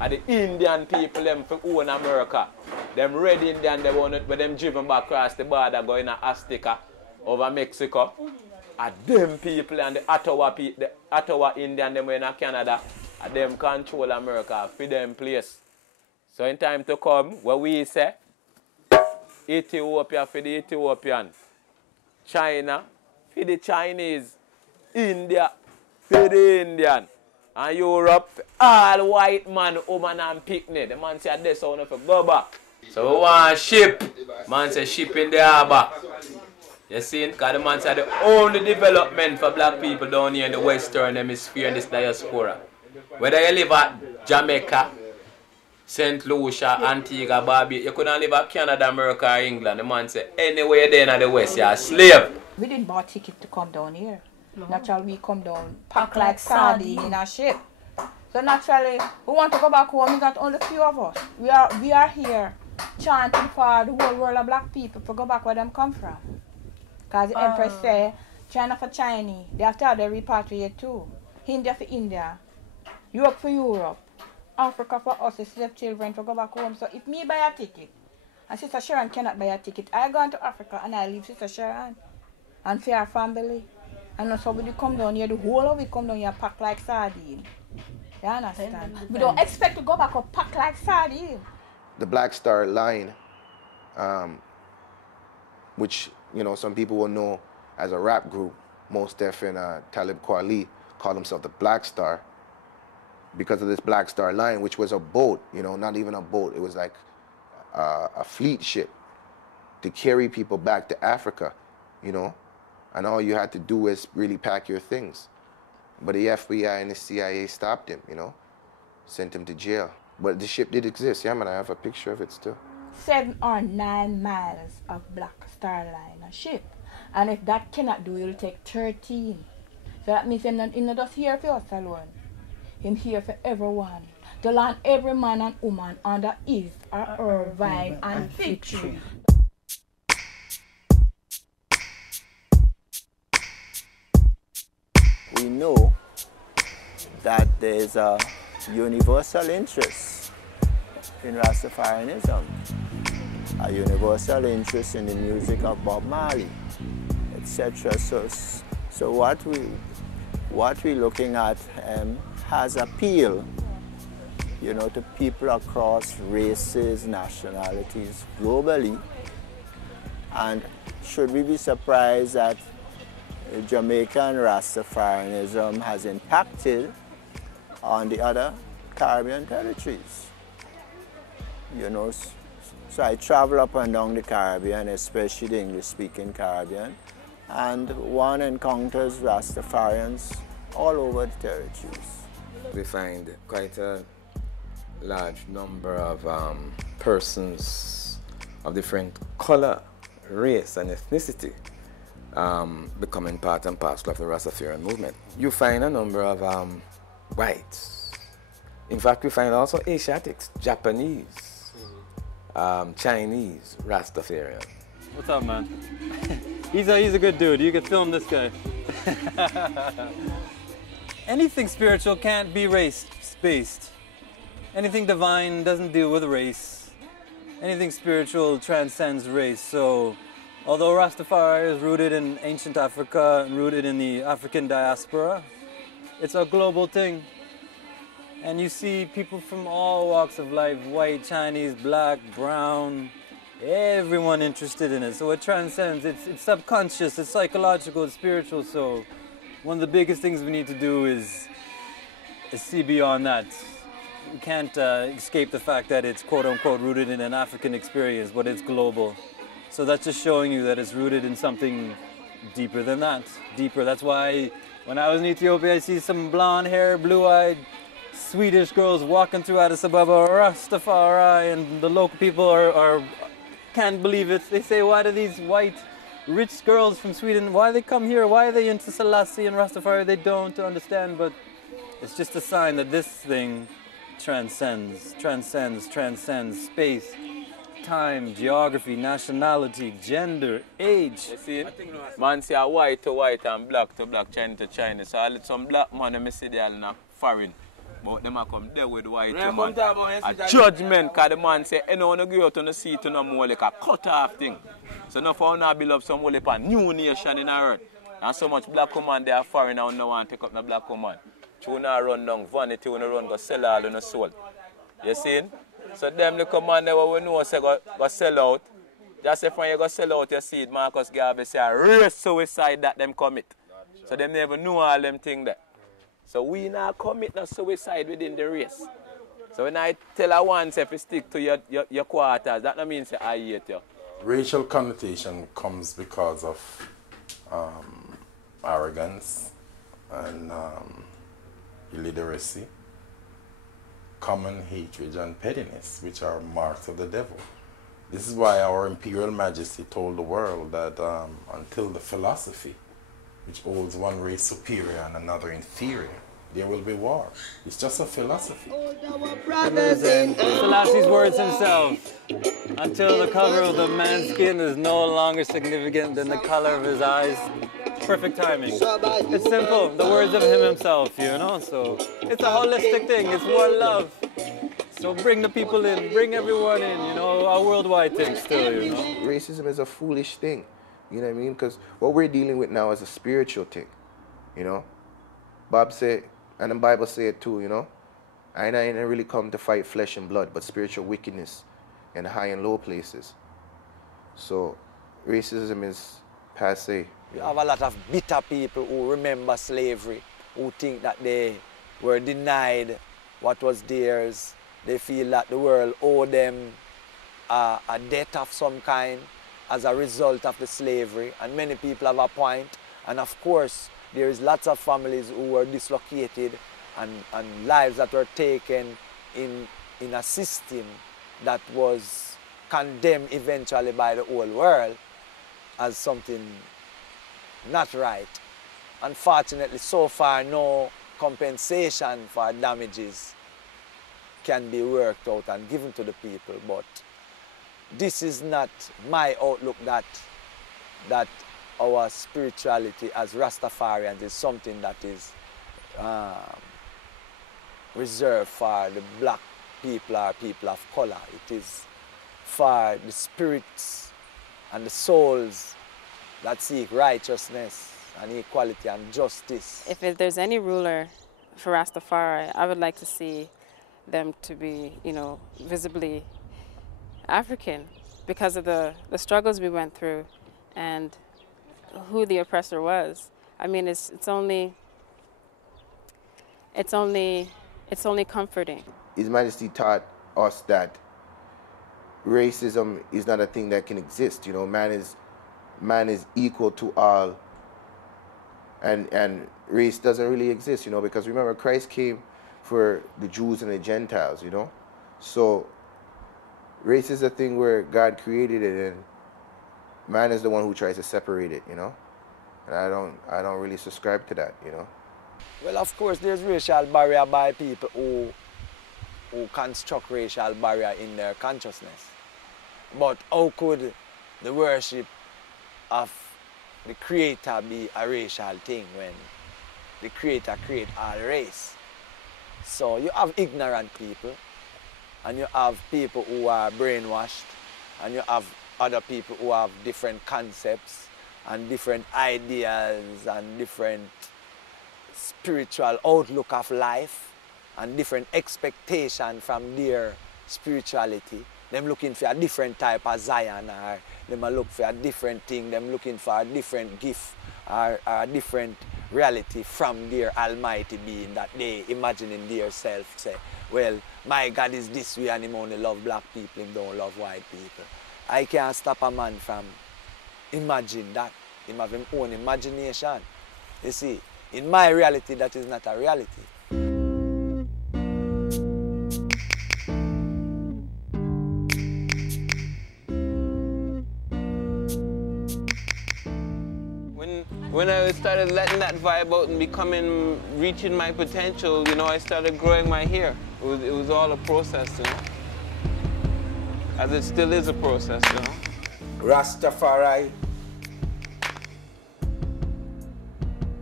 and the Indian people them for own America. Them red Indian, they want it, but them driven back across the border going to Azteca over Mexico. And them people and the Ottawa Indian them in Canada, and them control America for them place. So in time to come, where we say, Ethiopia for the Ethiopian, China for the Chinese, India for the Indian, and Europe for all white man, woman and picnic. The man say this one for go back. So we want ship. Man say ship in the harbor. You see, because the man said the only development for black people down here in the Western Hemisphere in this diaspora. Whether you live at Jamaica, St. Lucia, Antigua, Barbados. You couldn't live at Canada, America, or England. The man said, anywhere there in the West, you're a slave. We didn't buy a ticket to come down here. No. Naturally, we come down packed like sardine in a ship. So naturally, we want to go back home. It's not only a few of us. We are here chanting for the whole world of black people to go back where them come from. Because the Empress say, China for Chinese. They have to have their repatriate too. India for India. Europe for Europe. Africa for us, the slave children to go back home. So if me buy a ticket, and Sister Sharon cannot buy a ticket, I go into Africa and I leave Sister Sharon and for our family. And now somebody come down here, the whole of it come down here packed like sardine. You understand? We don't expect to go back up packed like sardine. The Black Star Line, which, you know, some people will know as a rap group, Mos Def and Talib Kweli call themselves the Black Star because of this Black Star Line, which was a boat, you know, not even a boat. It was like a fleet ship to carry people back to Africa, you know, and all you had to do is really pack your things. But the FBI and the CIA stopped him, you know, sent him to jail. But the ship did exist, yeah, man, I have a picture of it still. 7 or 9 miles of Black Star Line, a ship. And if that cannot do, it'll take 13. So that means he's not just here for us alone. He's here for everyone. To land every man and woman under his or her vine and fig tree. We know that there's a universal interest in Rastafarianism, a universal interest in the music of Bob Marley, etc. So what we're looking at has appeal, you know, to people across races, nationalities, globally. And should we be surprised that Jamaican Rastafarianism has impacted on the other Caribbean territories? You know, so I travel up and down the Caribbean, especially the English-speaking Caribbean, and one encounters Rastafarians all over the territories. We find quite a large number of persons of different color, race, and ethnicity becoming part and parcel of the Rastafarian movement. You find a number of whites. In fact, we find also Asiatics, Japanese, Chinese, Rastafarian. What's up, man? He's a good dude. You could film this guy. Anything spiritual can't be race-based. Anything divine doesn't deal with race. Anything spiritual transcends race. So, although Rastafari is rooted in ancient Africa and rooted in the African diaspora, it's a global thing. And you see people from all walks of life, white, Chinese, black, brown, everyone interested in it. So it transcends, it's subconscious, it's psychological, it's spiritual. So one of the biggest things we need to do is see beyond that. We can't escape the fact that it's quote unquote rooted in an African experience, but it's global. So that's just showing you that it's rooted in something deeper than that. Deeper. That's why when I was in Ethiopia, I see some blonde hair, blue-eyed Swedish girls walking through Addis Ababa, Rastafari, and the local people can't believe it. They say, why do these white, rich girls from Sweden, why they come here? Why are they into Selassie and Rastafari? They don't understand, but it's just a sign that this thing transcends space, time, geography, nationality, gender, age. You see, man say white to white and black to black, China to China. So I let some black man and see they are not foreign. But them a come there with white man. A judgment, because the man say, you know, when you go out on the seat, you know more like a cut off thing. So now for now build up some whole heap of new nation in the earth. And so much black woman they are foreign and no one take up the black woman. You now run down vanity, you run go sell all in the soul. You see? So them the command there we know say go sell out. Just if when you go sell out, you see it, Marcus Garvey say a race suicide that them commit. So them never know all them things there. So we now commit no suicide within the race. So when I tell a once if you stick to your quarters, that don't mean say I hate you. Racial connotation comes because of arrogance and illiteracy, common hatred and pettiness, which are marks of the devil. This is why our Imperial Majesty told the world that until the philosophy, which holds one race superior and another inferior, there will be war. It's just a philosophy. Selassie's words himself. Until the color of the man's skin is no longer significant than the color of his eyes. Perfect timing. It's simple. The words of him himself, you know? So it's a holistic thing. It's one love. So bring the people in. Bring everyone in, you know? A worldwide thing still, you know? Racism is a foolish thing. You know what I mean? Because what we're dealing with now is a spiritual thing. You know? Bob said, and the Bible say it too, you know? I ain't really come to fight flesh and blood, but spiritual wickedness in high and low places. So racism is passé. You have a lot of bitter people who remember slavery, who think that they were denied what was theirs. They feel that the world owed them a debt of some kind as a result of the slavery. And many people have a point. And of course, there is lots of families who were dislocated and lives that were taken in a system that was condemned eventually by the whole world as something not right. Unfortunately, so far, no compensation for damages can be worked out and given to the people, but this is not my outlook that our spirituality as Rastafarians is something that is reserved for the black people or people of color. It is for the spirits and the souls that seek righteousness and equality and justice. If there's any ruler for Rastafari, I would like to see them to be, you know, visibly African because of the struggles we went through and who the oppressor was. I mean, it's only comforting. His Majesty taught us that racism is not a thing that can exist. You know, man is equal to all, and race doesn't really exist. You know, because remember, Christ came for the Jews and the Gentiles. You know, so race is a thing where God created it, and man is the one who tries to separate it. You know, and I don't really subscribe to that. You know. Well, of course, there's racial barrier by people who construct racial barrier in their consciousness. But how could the worship of the Creator be a racial thing when the Creator created all race? So you have ignorant people, and you have people who are brainwashed, and you have other people who have different concepts and different ideas and different spiritual outlook of life and different expectation from their spirituality. Them looking for a different type of Zion, or them look for a different thing, them looking for a different gift or a different reality from their almighty being that they imagine in their self. Say, well, my God is this way and him only love black people, him don't love white people. I can't stop a man from imagine that. Him have his own imagination. You see, in my reality, that is not a reality. When I started letting that vibe out and reaching my potential, you know, I started growing my hair. It was all a process, you know. As it still is a process, you know. Rastafari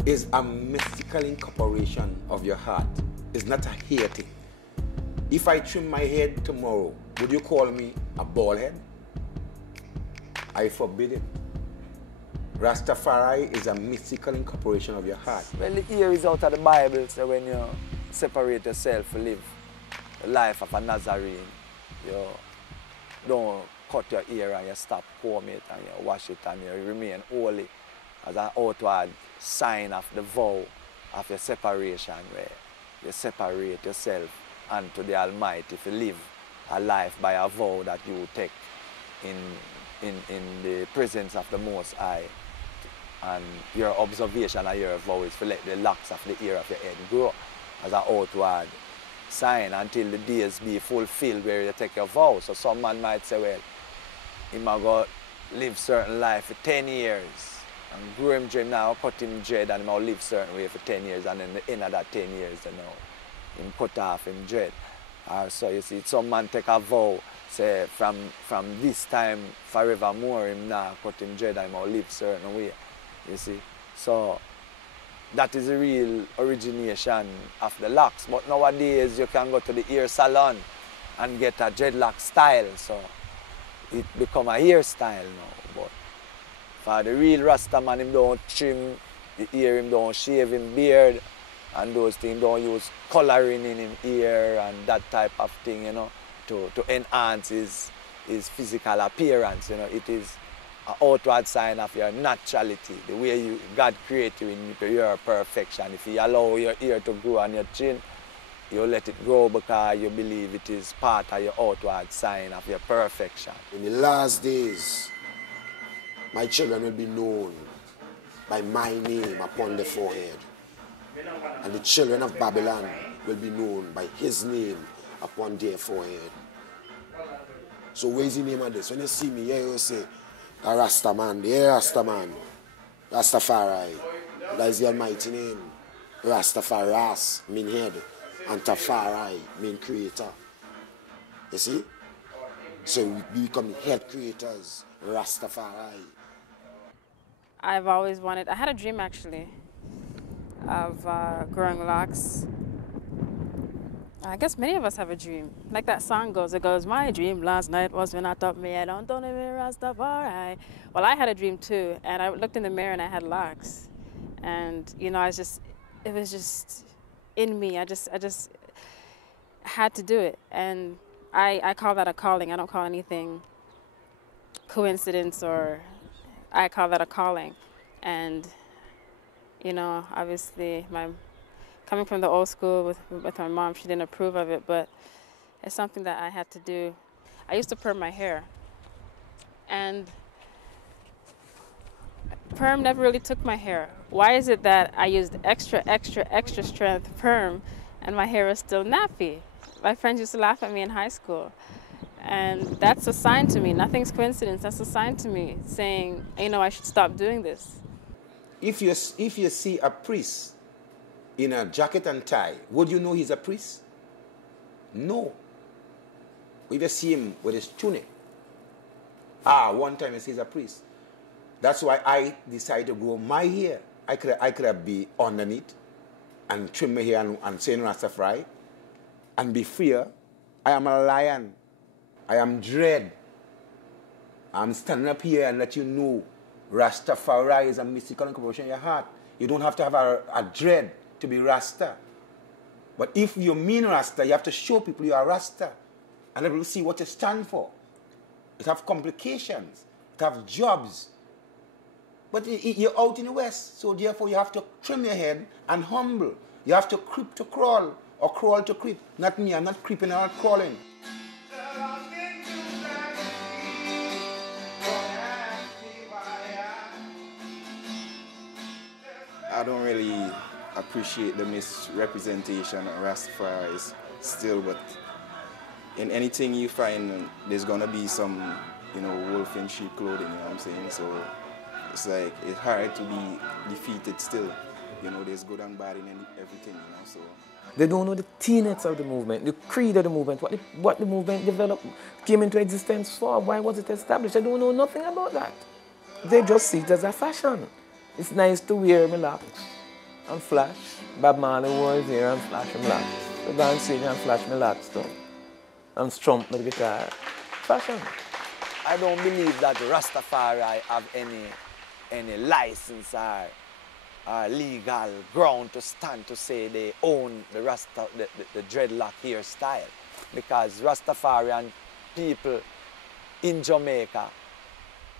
is a mystical incorporation of your heart. It's not a hair thing. If I trim my head tomorrow, would you call me a bald head? I forbid it. Rastafari is a mystical incorporation of your heart. Well, the ear is out of the Bible, so when you separate yourself, live the life of a Nazarene, you don't cut your ear and you stop comb it and you wash it and you remain holy as an outward sign of the vow of your separation, where you separate yourself unto the Almighty if you live a life by a vow that you take in the presence of the Most High. And your observation of your vow is to let the locks of the ear of your head grow as an outward sign until the days be fulfilled where you take your vow. So some man might say, well, he might go live certain life for 10 years and grow him dream now, cut him dread and he might live certain way for 10 years and then the end of that 10 years, you know, him cut off him dread. So you see, some man take a vow, say from this time forevermore him now cut him dread and he might live certain way, you see. So that is the real origination of the locks. But nowadays you can go to the hair salon and get a dreadlock style. So it become a hairstyle now. But for the real Rasta man, him don't trim the hair, him don't shave him beard and those things, don't use coloring in him hair and that type of thing, you know, to enhance his physical appearance. You know, it is an outward sign of your naturality, the way God created you in your perfection. If you allow your ear to grow on your chin, you let it grow because you believe it is part of your outward sign of your perfection. In the last days, my children will be known by my name upon the forehead. And the children of Babylon will be known by his name upon their forehead. So where is the name of this? When you see me, here you say, a Rasta man, the Rasta man, Rastafari. That is the almighty name. Rastafaras mean head, and Tafari mean creator. You see? So we become head creators, Rastafari. I've always wanted, I had a dream actually of growing locks. I guess many of us have a dream. Like that song goes, it goes, my dream last night was when I thought me I don't me Rastafari. Well, I had a dream too, and I looked in the mirror and I had locks. And, you know, it was just in me. I just had to do it. And I call that a calling. I don't call anything coincidence, or I call that a calling. And, you know, obviously coming from the old school with my mom, she didn't approve of it, but it's something that I had to do. I used to perm my hair, and perm never really took my hair. Why is it that I used extra strength perm and my hair is still nappy? My friends used to laugh at me in high school. And that's a sign to me. Nothing's coincidence. That's a sign to me saying, you know, I should stop doing this. If you see a priest in a jacket and tie, would you know he's a priest? No. If you see him with his tunic, one time you see he's a priest. That's why I decided to grow my hair. I could have be underneath and trim my hair and say Rastafari and be free. I am a lion. I am dread. I'm standing up here and let you know Rastafari is a mystical incorporation in your heart. You don't have to have a dread to be Rasta. But if you mean Rasta, you have to show people you are Rasta. And let people see what you stand for. It have complications. It have jobs. But you're out in the West, so therefore you have to trim your head and humble. You have to creep to crawl, or crawl to creep. Not me, I'm not creeping, I'm not crawling. I don't really appreciate the misrepresentation of Rastafari still, but in anything you find, there's gonna be some, you know, wolf in sheep clothing, you know what I'm saying? So it's like, it's hard to be defeated still. You know, there's good and bad in everything, you know, so. They don't know the tenets of the movement, the creed of the movement, what the movement developed, came into existence for, why was it established. They don't know nothing about that. They just see it as a fashion. It's nice to wear my locks and flash. Bob Marley wore his hair and flash my locks. I go and sing and flash my locks too. And strump my guitar. Fashion. I don't believe that Rastafari have any license or legal ground to stand to say they own the dreadlock hairstyle, because Rastafarian people in Jamaica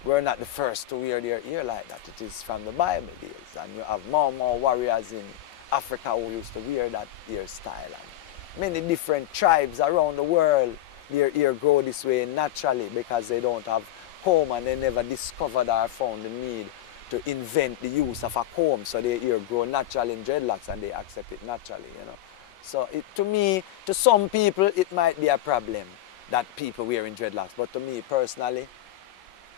were not the first to wear their hair like that. It is from the Bible days, and you have more warriors in Africa who used to wear that hairstyle. And many different tribes around the world, their hair grow this way naturally because they don't have comb and they never discovered or found the need to invent the use of a comb, so their hair grow naturally in dreadlocks and they accept it naturally, you know. So to me, to some people, it might be a problem that people wearing dreadlocks. But to me personally,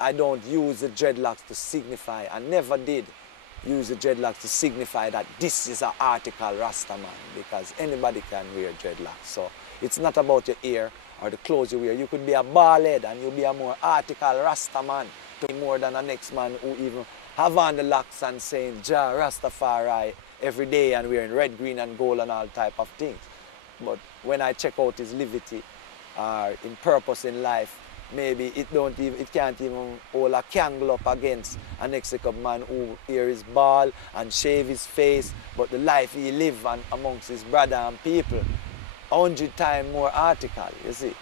I don't use the dreadlocks to signify, I never did use the dreadlocks to signify that this is an article Rastaman, because anybody can wear dreadlocks. So it's not about your hair or the clothes you wear. You could be a bald head and you'll be a more article Rastaman, to me more than the next man who even have on the locks and saying Ja Rastafari every day and wearing red, green and gold and all type of things. But when I check out his livity or in purpose in life, maybe it can't even hold a candle up against an next man who hair is bald and shave his face, but the life he live amongst his brother and people, 100 times more article, you see.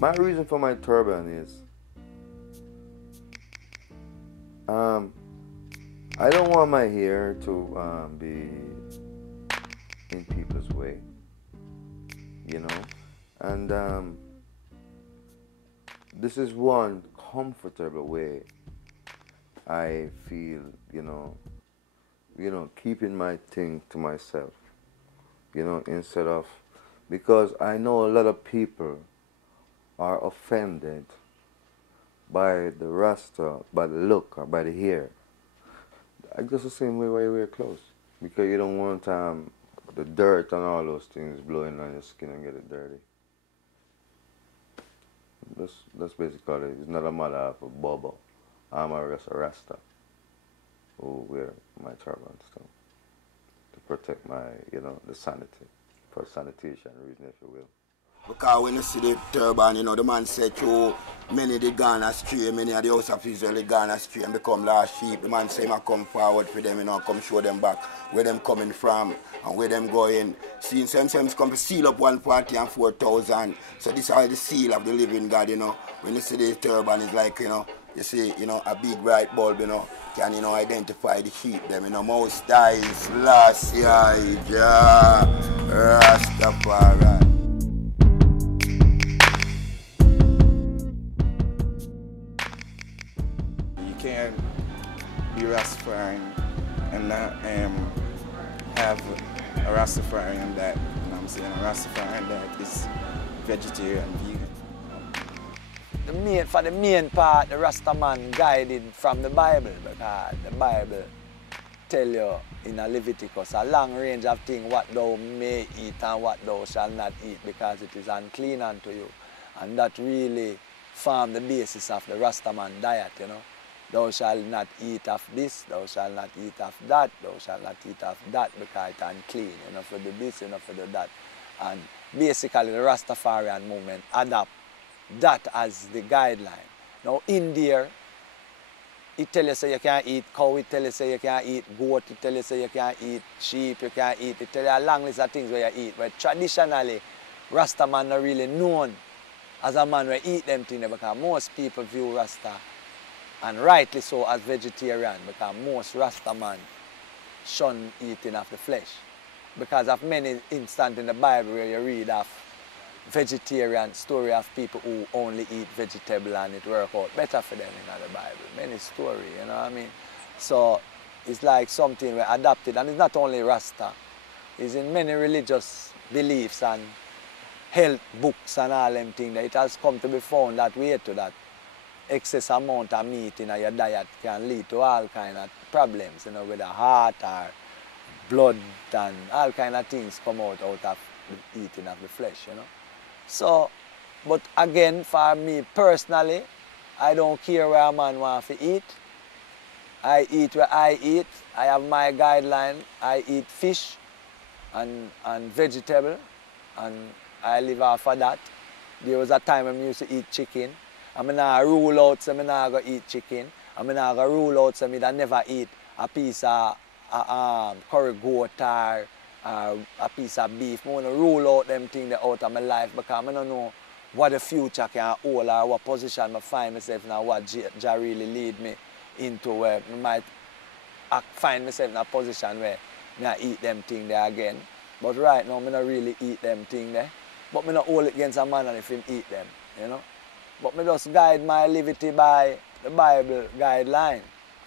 My reason for my turban is, I don't want my hair to be in people's way, you know, and this is one comfortable way I feel, you know, keeping my thing to myself, you know, instead of, because I know a lot of people are offended by the rasta, by the look, or by the hair. I guess the same way why you wear clothes, because you don't want the dirt and all those things blowing on your skin and get it dirty. That's basically it. It's not a matter of a bubble. I'm a rasta who wear my turban stuff to protect my, you know, the sanity, for sanitation reason, if you will. Because when you see the turban, you know, the man said, oh, many they gone astray, many of the house of Israel they gone astray and become lost sheep. The man say, I come forward for them, you know, come show them back where them coming from and where them going. See, sometimes come to seal up 140 and 4,000. So this is how the seal of the living God, you know. When you see the turban, it's like, you know, you see, you know, a big bright bulb, you know, can, you know, identify the sheep, them, you know, most dies, last year, Rastafarian. Can't be Rastafarian and not have a Rastafarian that, you know what I'm saying, a Rastafarian that is vegetarian, vegan. For the main part, the Rastaman guided from the Bible, because the Bible tell you in a Leviticus a long range of things what thou may eat and what thou shalt not eat, because it is unclean unto you. And that really form the basis of the Rastaman diet, you know. Thou shalt not eat of this, thou shalt not eat of that, thou shalt not eat of that, because it's unclean, you know, for do this, you know, for do that. And basically the Rastafarian movement adopt that as the guideline. Now in there, it tell you say you can't eat cow, it tell you say you can't eat goat, it tell you say you can't eat sheep, you can't eat, it tell you a long list of things where you eat. But traditionally, Rastaman are really known as a man who eat them things, because most people view Rasta, and rightly so, as vegetarian, because most Rastaman shun eating of the flesh. Because of many instances in the Bible where you read of vegetarian story of people who only eat vegetable and it work out better for them in the Bible. Many story, you know what I mean? So it's like something we adapted, and it's not only Rasta. It's in many religious beliefs and health books and all them things that it has come to be found that way to that excess amount of meat in your diet can lead to all kind of problems, you know, with the heart or blood and all kind of things come out of the eating of the flesh, you know. So, but again, for me personally, I don't care where a man wants to eat. I eat where I eat. I have my guideline. I eat fish and vegetable, and I live off of that. There was a time when I used to eat chicken. I'm not rule out so I'm not going to eat chicken. I'm not going to rule out so I never eat a piece of curry goat or a piece of beef. I want to rule out them things out of my life, because I don't know what the future can hold or what position I find myself in, or what Jah really lead me into, where I might find myself in a position where I eat them things there again. But right now, I don't really eat them things there. But I don't hold it against a man if he eat them, you know. But I just guide my livity by the Bible guideline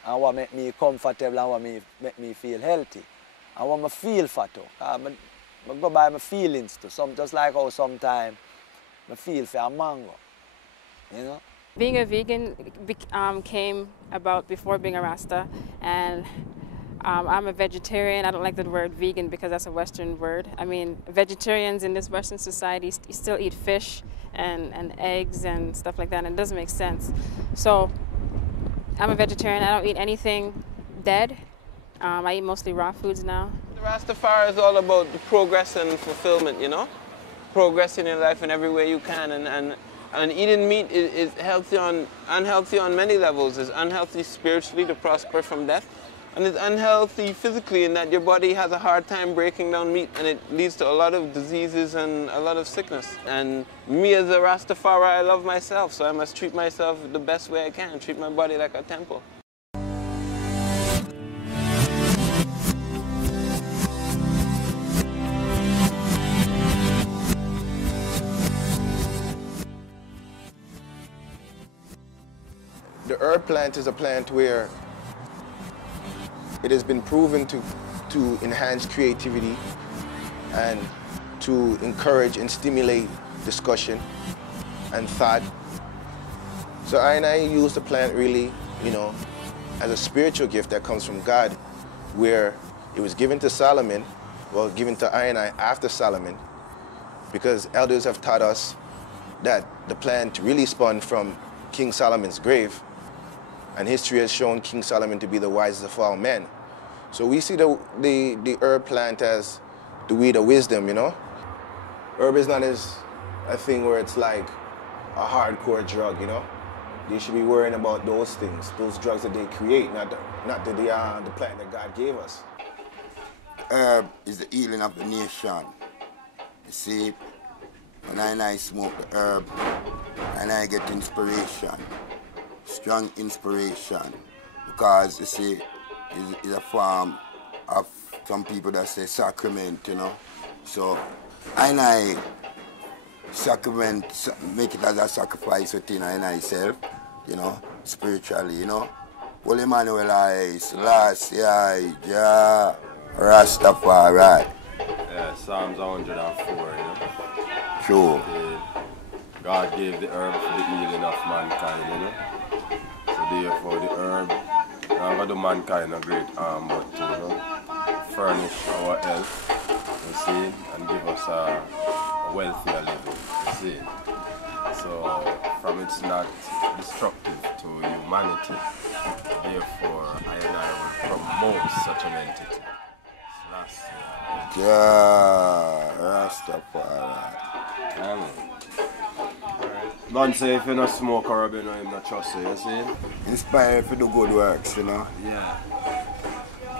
and what make me comfortable and what make me feel healthy. And what I feel for too. I go by my feelings too. Just like how sometimes I feel for a mango. You know? Being a vegan came about before being a Rasta, and I'm a vegetarian. I don't like the word vegan because that's a Western word. I mean, vegetarians in this Western society still eat fish and eggs and stuff like that, and it doesn't make sense. So I'm a vegetarian. I don't eat anything dead. I eat mostly raw foods now. The Rastafari is all about the progress and fulfillment, you know? Progress in your life in every way you can, and eating meat is unhealthy on many levels. It's unhealthy spiritually to prosper from death, and it's unhealthy physically in that your body has a hard time breaking down meat, and it leads to a lot of diseases and a lot of sickness. And me as a Rastafari, I love myself, so I must treat myself the best way I can, treat my body like a temple. The herb plant is a plant where it has been proven to enhance creativity and to encourage and stimulate discussion and thought. So I use the plant really, you know, as a spiritual gift that comes from God, where it was given to Solomon, well, given to I after Solomon, because elders have taught us that the plant really spun from King Solomon's grave. And history has shown King Solomon to be the wisest of all men. So we see the herb plant as the weed of wisdom, you know? Herb is not as a thing where it's like a hardcore drug, you know? They should be worrying about those things, those drugs that they create, not the plant that God gave us. Herb is the healing of the nation. You see, when I smoke the herb, and I get inspiration. Strong inspiration, because you see, it's a form of some people that say sacrament, you know. So I sacrament, make it as a sacrifice within I self, you know, spiritually, you know. Holy Emmanuel I, Selassie I, Jah, Rastafari. Yeah, Psalms 104, you know. True. God gave the herb for the healing of mankind, you know. Therefore, the herb never do mankind a great harm, but to, you know, furnish our health, you see, and give us a wealthier living, you see. So, from it's not destructive to humanity, therefore, I will promote such an entity. Yeah, Rastafari. Man say if you not smoke herb, you know him not trust you, you see? Inspired to do good works, you know? Yeah.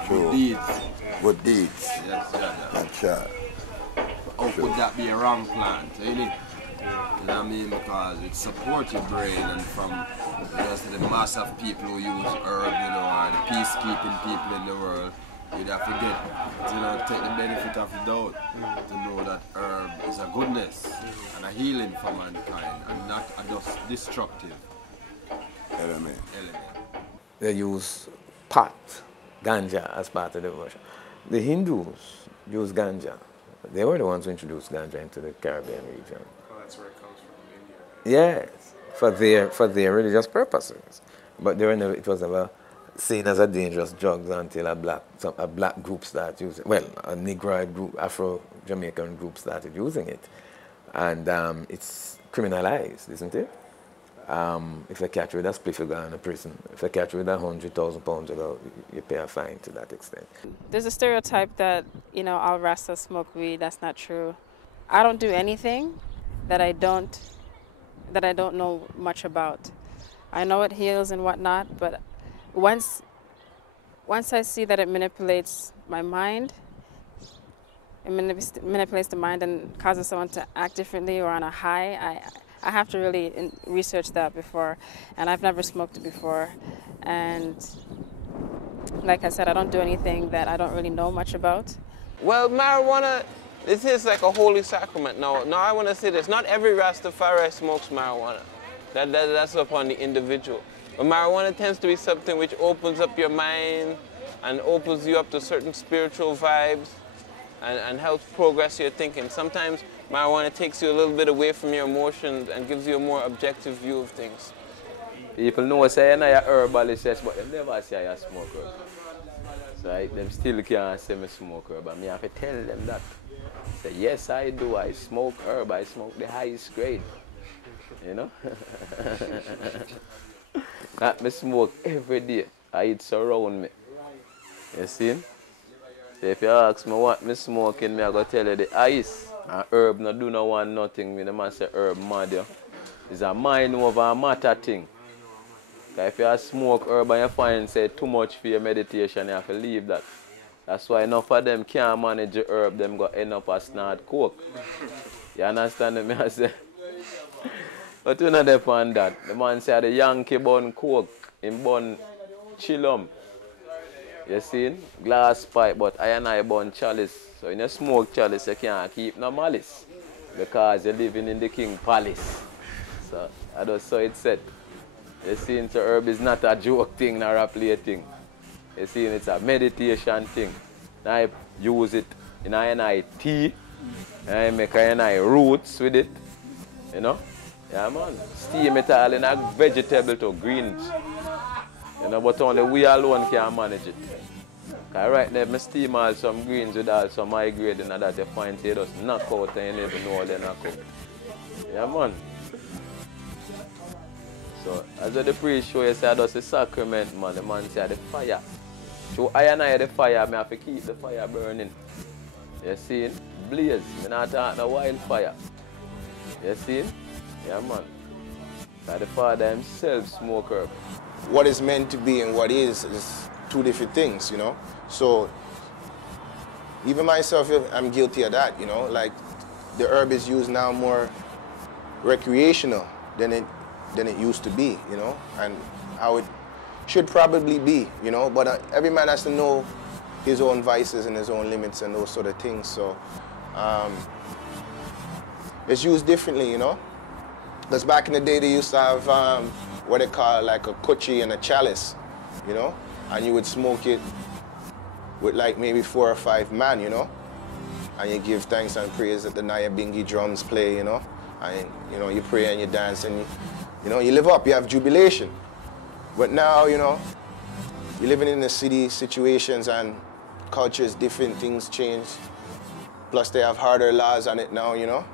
True. Good deeds. Good deeds. Yes, yeah. That's right. How could that be a wrong plant, ain't it? You know what I mean? Because it supports your brain, and from the mass of people who use herb, you know, and peacekeeping people in the world, you'd have to get, you know, take the benefit of the doubt to know that herb is a goodness and a healing for mankind and not a just destructive element. They use pot, ganja, as part of the worship. The Hindus use ganja. They were the ones who introduced ganja into the Caribbean region. Oh, that's where it comes from, India. Yes, for their religious purposes. But it was never seen as a dangerous drug until a black group started using it. Well, a Negroid group, Afro-Jamaican group started using it. And it's criminalized, isn't it? If they catch you with a spliff, you go in a prison. If they catch you with £100,000, you pay a fine to that extent. There's a stereotype that, you know, all Rastas smoke weed. That's not true. I don't do anything that I don't know much about. I know it heals and whatnot, but once I see that it manipulates my mind, it manipulates the mind and causes someone to act differently or on a high, I have to really research that before. And I've never smoked it before. And like I said, I don't do anything that I don't really know much about. Well, marijuana, this is like a holy sacrament. Now I want to say this. Not every Rastafari smokes marijuana. That's upon the individual. But marijuana tends to be something which opens up your mind and opens you up to certain spiritual vibes and helps progress your thinking. Sometimes marijuana takes you a little bit away from your emotions and gives you a more objective view of things. People know say you're not a herbalist, yes, but they never say you're a smoker. So them still can't say me smoke herb. And me have to tell them that. Say, yes, I do. I smoke herb. I smoke the highest grade. You know? That me smoke every day. I eat surround me. You see? So if you ask me what me smoking, me I go tell you the ice. And herb no do no want nothing. Me the man say herb mad you. It's a mind over a matter thing. If you smoke herb and you find say too much for your meditation, you have to leave that. That's why enough of them can't manage the herb, them go end up as snort coke. You understand me? I say. But you know depend that. The man say the Yankee bun coke, him bun chillum. You see? Glass pipe, but I bun chalice. So when you smoke chalice, you can't keep no malice. Because you're living in the King Palace. So that's so it's said. You see, so herb is not a joke thing nor a play thing. You see, it's a meditation thing. Now I use it in I tea, and I make I roots with it. You know? Yeah, man. Steam it all in a vegetable to greens. You know, but only we alone can manage it. Because right now, I steam all some greens with all some high grade and that you find say just knock out and you never know they knock out. Yeah, man. So, as the priest show you say that's a sacrament, man, the man say the fire. So I and I the fire, I have to keep the fire burning. You see? Blaze. I'm not talking a wildfire. You see? Yeah, man. Like the Father himself smoke herb. What is meant to be and what is two different things, you know? So, even myself, I'm guilty of that, you know? Like, the herb is used now more recreational than it used to be, you know? And how it should probably be, you know? But every man has to know his own vices and his own limits and those sort of things. So, it's used differently, you know? Because back in the day, they used to have what they call like a kuchi and a chalice, you know? And you would smoke it with like maybe 4 or 5 men, you know? And you give thanks and praise that the Nyabingi drums play, you know? And, you know, you pray and you dance and, you know, you live up, you have jubilation. But now, you know, you're living in the city situations and culture is different, things change. Plus they have harder laws on it now, you know?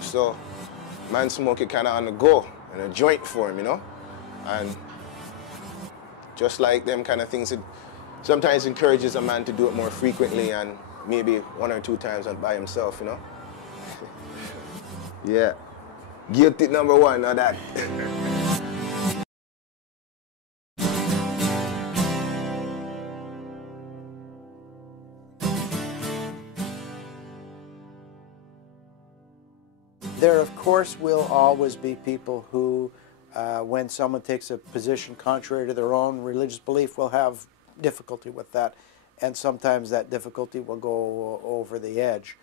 So, man smoke it kind of on the go, in a joint form, you know? And just like them kind of things, it sometimes encourages a man to do it more frequently and maybe 1 or 2 times by himself, you know? Yeah. Guilty number 1 of that. There, of course, will always be people who, when someone takes a position contrary to their own religious belief, will have difficulty with that. And sometimes that difficulty will go over the edge.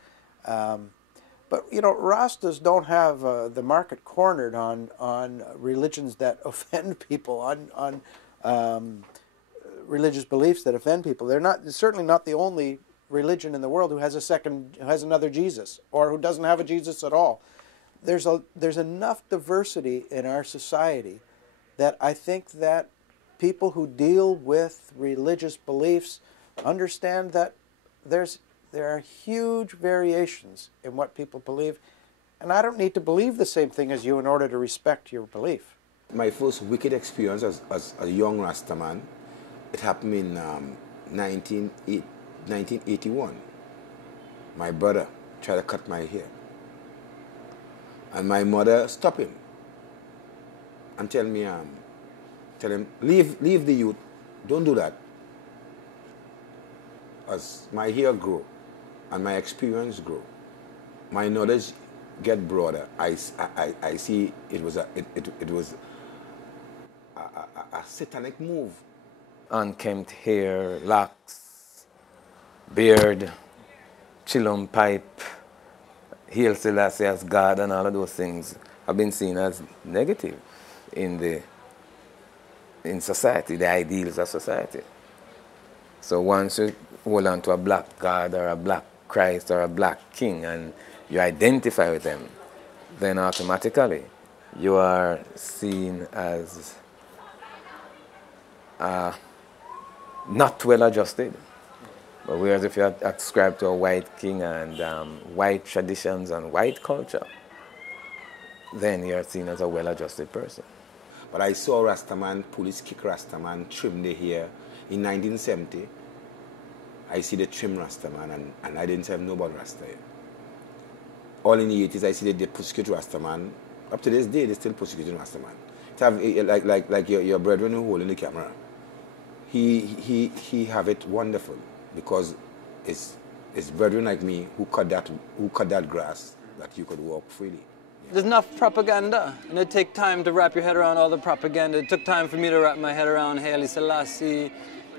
But, you know, Rastas don't have the market cornered on religions that offend people, on religious beliefs that offend people. They're certainly not the only religion in the world who has another Jesus, or who doesn't have a Jesus at all. There's enough diversity in our society that I think that people who deal with religious beliefs understand that there are huge variations in what people believe, and I don't need to believe the same thing as you in order to respect your belief. My first wicked experience as a young Rastaman, it happened in 1981. My brother tried to cut my hair. And my mother stopped him and tell him, leave the youth, don't do that. As my hair grow and my experience grow, my knowledge get broader. I see it was a satanic move. Unkempt hair, locks, beard, chillum pipe, Hail Selassie as God and all of those things have been seen as negative in the in society, the ideals of society. So once you hold on to a black God or a black Christ or a black king and you identify with them, then automatically you are seen as not well adjusted. But whereas if you ascribe to a white king and white traditions and white culture, then you're seen as a well adjusted person. But I saw Rastaman, police kick Rastaman, trim the hair. In 1970, I see the trim Rastaman and I didn't have nobody Rasta here. All in the 80s, I see they persecute Rastaman. Up to this day, they still persecuting Rastaman. To have, like your brethren who hold in the camera, he have it wonderful because it's brethren like me who cut that grass that you could walk freely. There's enough propaganda, and it takes time to wrap your head around all the propaganda. It took time for me to wrap my head around Haile Selassie,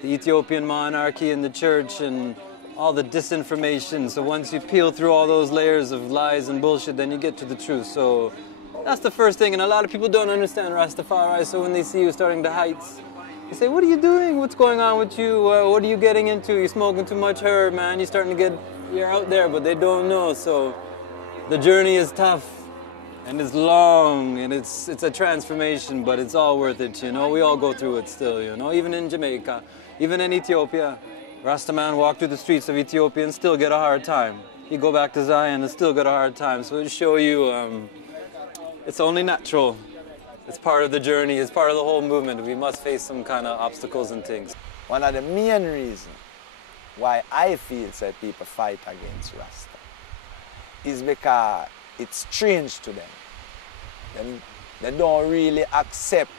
the Ethiopian monarchy and the church, and all the disinformation. So once you peel through all those layers of lies and bullshit, then you get to the truth. So that's the first thing, and a lot of people don't understand Rastafari, so when they see you starting the heights, they say, what are you doing? What's going on with you? What are you getting into? You're smoking too much herb, man. You're out there, but they don't know. So the journey is tough. And it's long, and it's a transformation, but it's all worth it, you know? We all go through it still, you know? Even in Jamaica, even in Ethiopia, Rastaman walk through the streets of Ethiopia and still get a hard time. You go back to Zion and still get a hard time. So it show you it's only natural. It's part of the journey, it's part of the whole movement. We must face some kind of obstacles and things. One of the main reasons why I feel that people fight against Rasta is because it's strange to them. They don't really accept,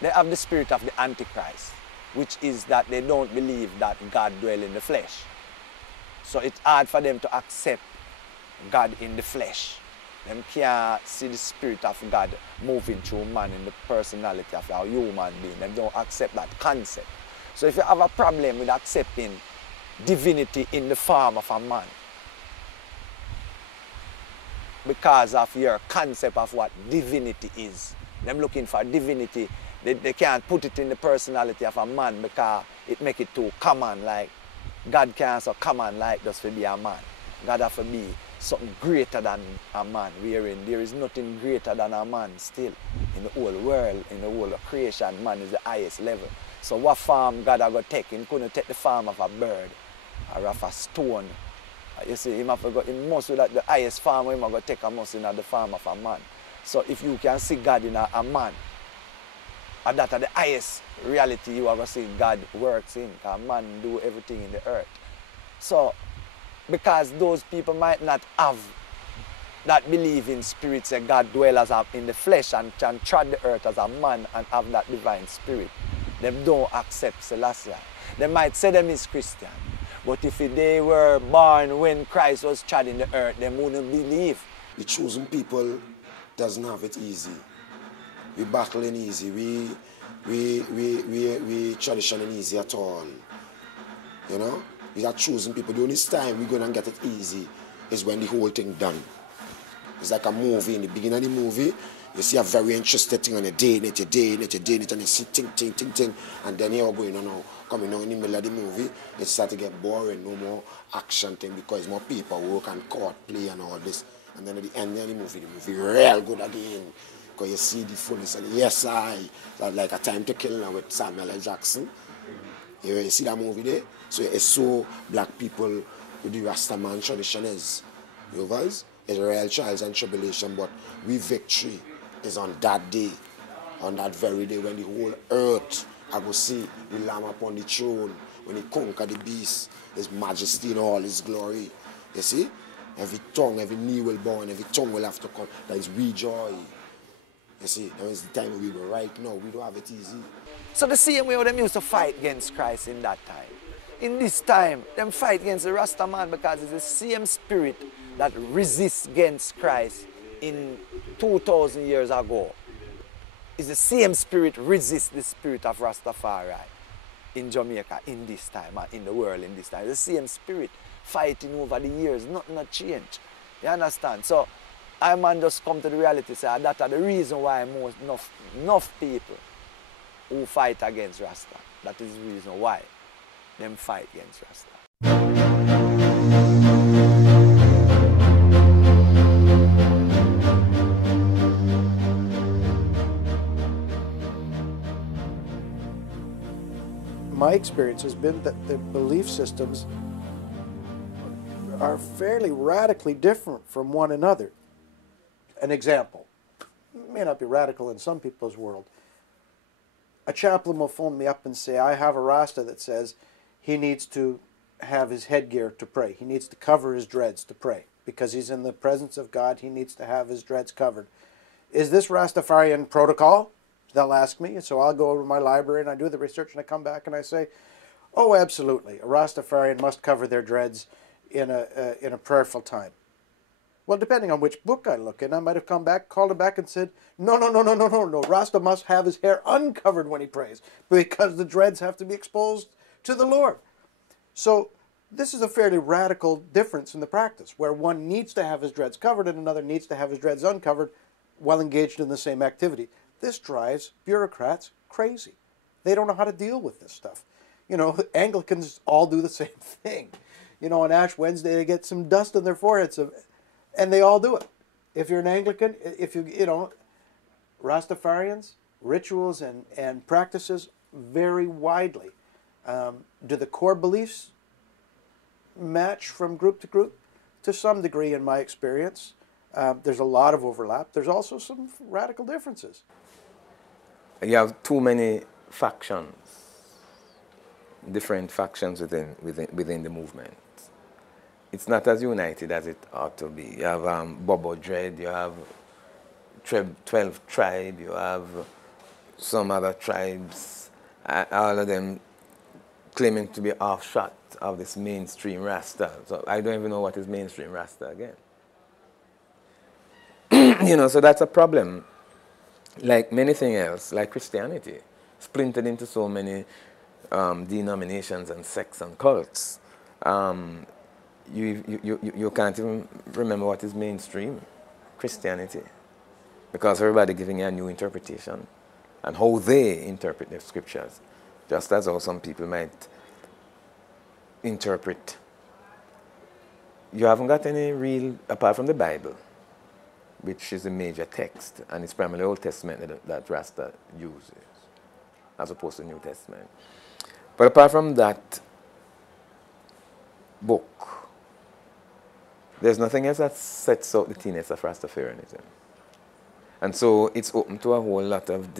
they have the spirit of the Antichrist, which is that they don't believe that God dwells in the flesh. So it's hard for them to accept God in the flesh. They can't see the spirit of God moving through man in the personality of a human being. They don't accept that concept. So if you have a problem with accepting divinity in the form of a man, because of your concept of what divinity is. Them looking for divinity, they can't put it in the personality of a man because it make it too common, like God can't so common like just to be a man. God have to be something greater than a man, wherein there is nothing greater than a man still. In the whole world, in the whole of creation, man is the highest level. So what form God are going to take? He couldn't take the form of a bird or of a stone. You see, he must that the highest form he must go take a must in the form of a man. So if you can see God in a man, and that are the highest reality you are going to see God works in, because man do everything in the earth. So because those people might not have that belief in spirit, say God dwells in the flesh and can tread the earth as a man and have that divine spirit, they don't accept Selassie. They might say them is Christian. But if they were born when Christ was treading the earth, they wouldn't believe. The chosen people doesn't have it easy. We battling easy. We tradition easy at all. You know? We are chosen people. The only time we're going to get it easy is when the whole thing done. It's like a movie. In the beginning of the movie, you see a very interesting thing on a day, and you see ting, and then you're going on now. Coming on in the middle of the movie, it starts to get boring, no more action thing because more paperwork and court play and all this. And then at the end of the movie real good again. Because you see the fullness and yes, that's like A Time to Kill now with Samuel L. Jackson. You see that movie there? So it's so black people with the Rastaman tradition is. You guys? It's real trials and tribulation, but we victory is on that day, on that very day when the whole earth I go see the Lamb upon the throne, when he conquer the beast, his majesty and all his glory. You see? Every tongue, every knee will bow and every tongue will have to come. That is we joy. You see? That is the time we were right now. We don't have it easy. So the same way they used to fight against Christ in that time. In this time, them fight against the Rastaman because it's the same spirit that resists against Christ in 2,000 years ago. It's the same spirit resists the spirit of Rastafari in Jamaica in this time, in the world in this time. It's the same spirit fighting over the years, nothing has changed. You understand? So I man just come to the reality, say that's the reason why enough people who fight against Rasta. That is the reason why them fight against Rasta. My experience has been that the belief systems are fairly radically different from one another. An example, it may not be radical in some people's world. A chaplain will phone me up and say, I have a Rasta that says he needs to have his headgear to pray. He needs to cover his dreads to pray. Because he's in the presence of God, he needs to have his dreads covered. Is this Rastafarian protocol? They'll ask me, so I'll go over to my library and I do the research and I come back and I say, oh, absolutely, a Rastafarian must cover their dreads in a prayerful time. Well, depending on which book I look in, I might have come back, called him back and said, no, Rasta must have his hair uncovered when he prays because the dreads have to be exposed to the Lord. So this is a fairly radical difference in the practice, where one needs to have his dreads covered and another needs to have his dreads uncovered while engaged in the same activity. This drives bureaucrats crazy. They don't know how to deal with this stuff. You know, Anglicans all do the same thing. You know, on Ash Wednesday they get some dust on their foreheads, and they all do it. If you're an Anglican, you know, Rastafarians, rituals and practices vary widely. Do the core beliefs match from group to group? To some degree, in my experience. There's a lot of overlap. There's also some radical differences. You have too many factions, different factions within the movement. It's not as united as it ought to be. You have Bobo Dread, you have 12 Tribe, you have some other tribes, all of them claiming to be offshot of this mainstream Rasta. So I don't even know what is mainstream Rasta again. You know, so that's a problem. Like many things else, like Christianity, splintered into so many denominations and sects and cults. You can't even remember what is mainstream Christianity, because everybody giving a new interpretation and how they interpret the scriptures, just as how some people might interpret. You haven't got any real, apart from the Bible, which is a major text, and it's primarily Old Testament that Rasta uses, as opposed to New Testament. But apart from that book, there's nothing else that sets out the tenets of Rastafarianism. And so it's open to a whole lot of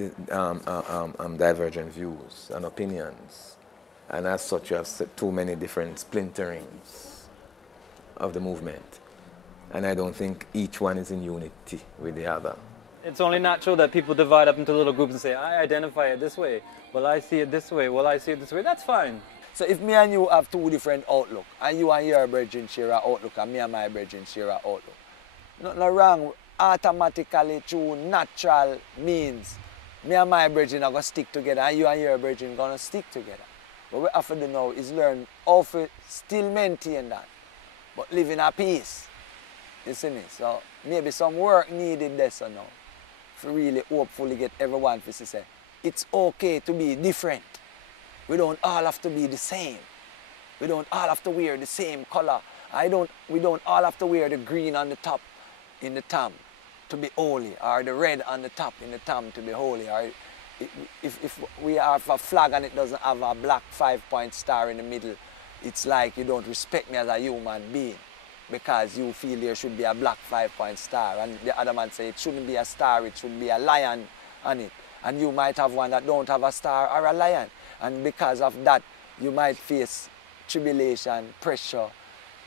divergent views and opinions. And as such, you have too many different splinterings of the movement. And I don't think each one is in unity with the other. It's only natural that people divide up into little groups and say, I identify it this way. Well, I see it this way. Well, I see it this way. That's fine. So if me and you have two different outlooks, and you and your brethren share an outlook, and me and my brethren share an outlook, nothing wrong, automatically through natural means, me and my brethren are going to stick together, and you and your brethren are going to stick together. What we have to do now is learn how to still maintain that, but live in a peace. You see me? So maybe some work needed there so now, to really hopefully get everyone to say, it's okay to be different. We don't all have to be the same. We don't all have to wear the same color. We don't all have to wear the green on the top in the tam to be holy, or the red on the top in the tam to be holy. Or if we have a flag and it doesn't have a black 5-point star in the middle, it's like you don't respect me as a human being, because you feel there should be a black 5-point star, and the other man say it shouldn't be a star, it should be a lion on it. And you might have one that don't have a star or a lion. And because of that, you might face tribulation, pressure,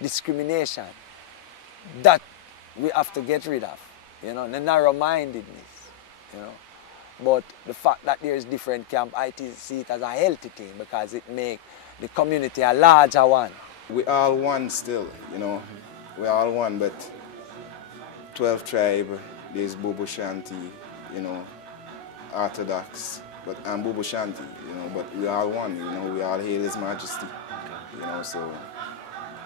discrimination. That we have to get rid of, you know, the narrow-mindedness, you know. But the fact that there is different camp, I see it as a healthy thing, because it makes the community a larger one. We all one still, you know. We all one, but 12 tribe, there's Bobo Shanti, you know, Orthodox, and Bobo Shanti, you know, but we all one, you know, we all hail His Majesty, you know, so.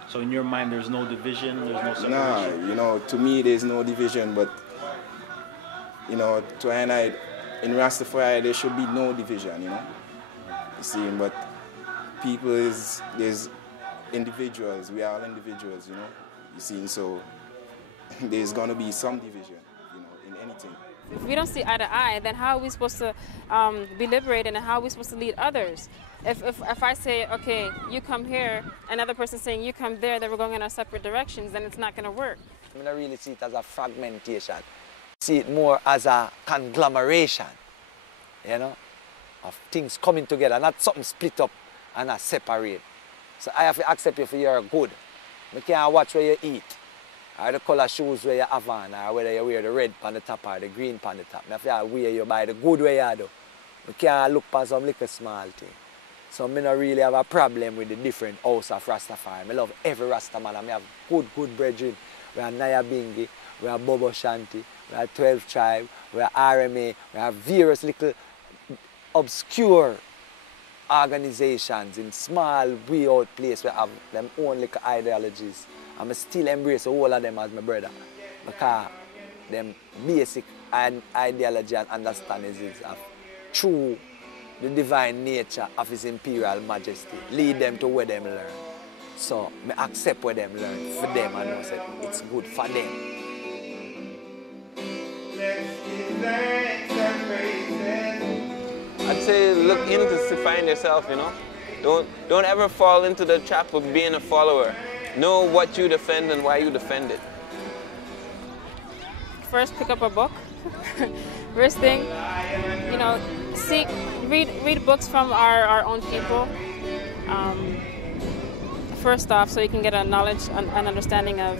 So in your mind, there's no division, there's no separation? Nah, you know, to me, there's no division, but, you know, to and I, in Rastafari there should be no division, you know. You see, but people there's individuals. We are all individuals, you know. You see, so there's gonna be some division, you know, in anything. If we don't see eye to eye, then how are we supposed to be liberated, and how are we supposed to lead others? If I say, okay, you come here, another person saying you come there, then we're going in our separate directions, then it's not going to work. I don't really see it as a fragmentation. See it more as a conglomeration, you know, of things coming together, not something split up and not separate. So I have to accept you for your good. I can't watch where you eat, or the color shoes where you have on, or whether you wear the red on the top or the green on the top. I have to wear you by the good way you do. I can't look for some little small thing. So I don't really have a problem with the different house of Rastafari. I love every Rastaman. I have good brethren. We have Nyabingi, we have Bobo Shanti, we have 12 Tribe, we have RMA, we have various little obscure organizations in small, way out place where have them own little ideologies. And I still embrace all of them as my brother. Because them basic ideology and understanding is of true the divine nature of His Imperial Majesty. Lead them to where them learn. So I accept where them learn for them and I say it's good for them. I'd say look in to find yourself, you know. Don't ever fall into the trap of being a follower. Know what you defend and why you defend it. First, pick up a book. First thing, you know, read books from our own people. First off, so you can get a knowledge and understanding of,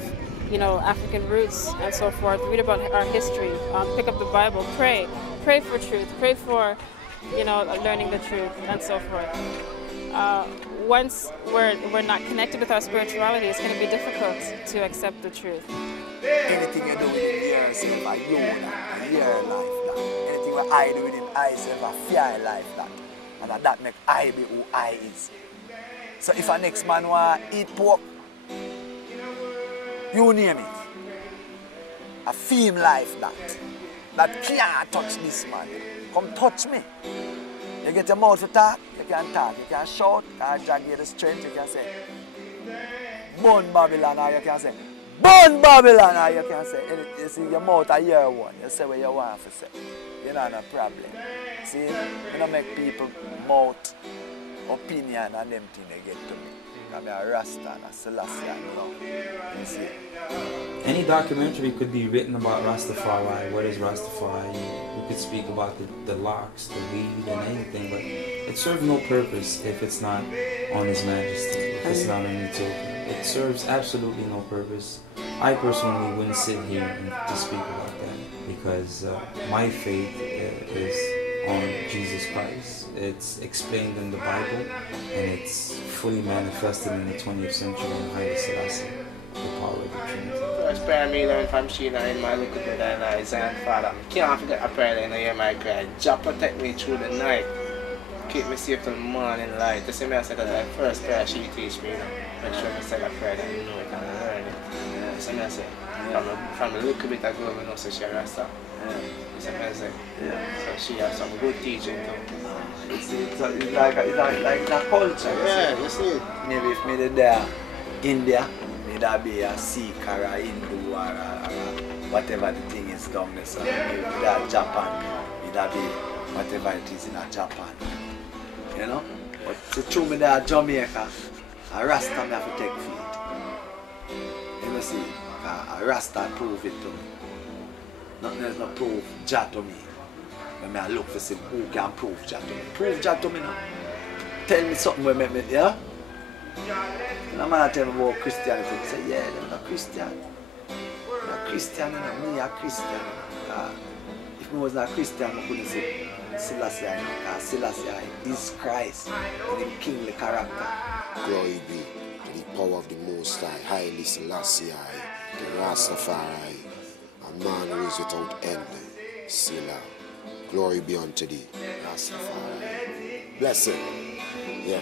you know, African roots and so forth. Read about our history. Pick up the Bible. Pray for truth. Pray for, you know, learning the truth and so forth. Once we're not connected with our spirituality, it's going to be difficult to accept the truth. Anything you do within yourself, a you and your life, that. Anything what I do within myself, a fear life, that. And that make I be who I is. So if a next man want to eat pork, you name it. A theme life, that can't touch this man. Come touch me. You get your mouth to talk, you can talk, you can shout, I drag you the strength, you can say, burn Babylon, or you can say, burn Babylon, or you can say, you see your mouth a year one, you say what you want to say. You know, no problem. See, you don't make people mouth opinion and them things they get to me. I'm a Rasta and a Selassie, you see. Any documentary could be written about Rastafari. What is Rastafari? We could speak about the locks, the weed, and anything, but it serves no purpose if it's not on His Majesty, if it's not on Ethiopia. It serves absolutely no purpose. I personally wouldn't sit here to speak about that because my faith is on Jesus Christ. It's explained in the Bible and it's fully manifested in the 20th century in Haile Selassie, the power of the Trinity. First prayer me learned from Sheila in my little brother and I, Zion Father. Can't forget a prayer in the hear my cry. Jah protect me through the night. Keep me safe till the morning light. The same way I said that the first prayer she teach me, you know. Make sure I say that prayer that you know it and learn it. The same way I say, from a little bit ago, we know so she Rasta. It's amazing. So she has some good teaching too. It's like a culture. Yeah, you see. Maybe if me there, India, maybe be a Sikh or a Hindu or whatever the thing is down there. So maybe there Japan, maybe be whatever it is in a Japan. You know? But to show me there Jamaica, a Rasta me have to take feet. You know see, a Rasta prove it to me. There's no proof Jah to me. When I look for some who can prove Jah to me. Prove Jah to me now. Tell me something where make me, yeah? And a man tell me about Christianity. I say, yeah, they're not Christian. They're not Christian, you know. Me a Christian. If I was not Christian, I couldn't say Selassie, you know. Because Selassie is Christ and the kingly character. Glory be to the power of the Most High, Haile Selassie, the Rastafari, a man who is without end, Selah. Glory be unto thee, Rastafari. Blessed. Yeah.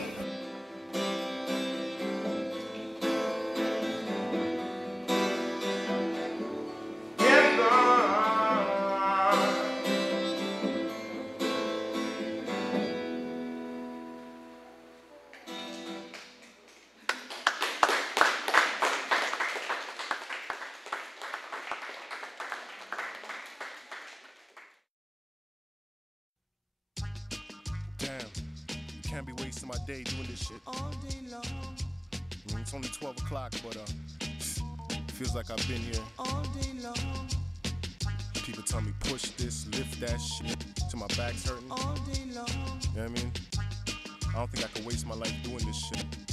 can't be wasting my day doing this shit. All day long. I mean, it's only 12 o'clock, but feels like I've been here. All day long. People tell me push this, lift that shit, till my back's hurting. All day long. You know what I mean? I don't think I can waste my life doing this shit.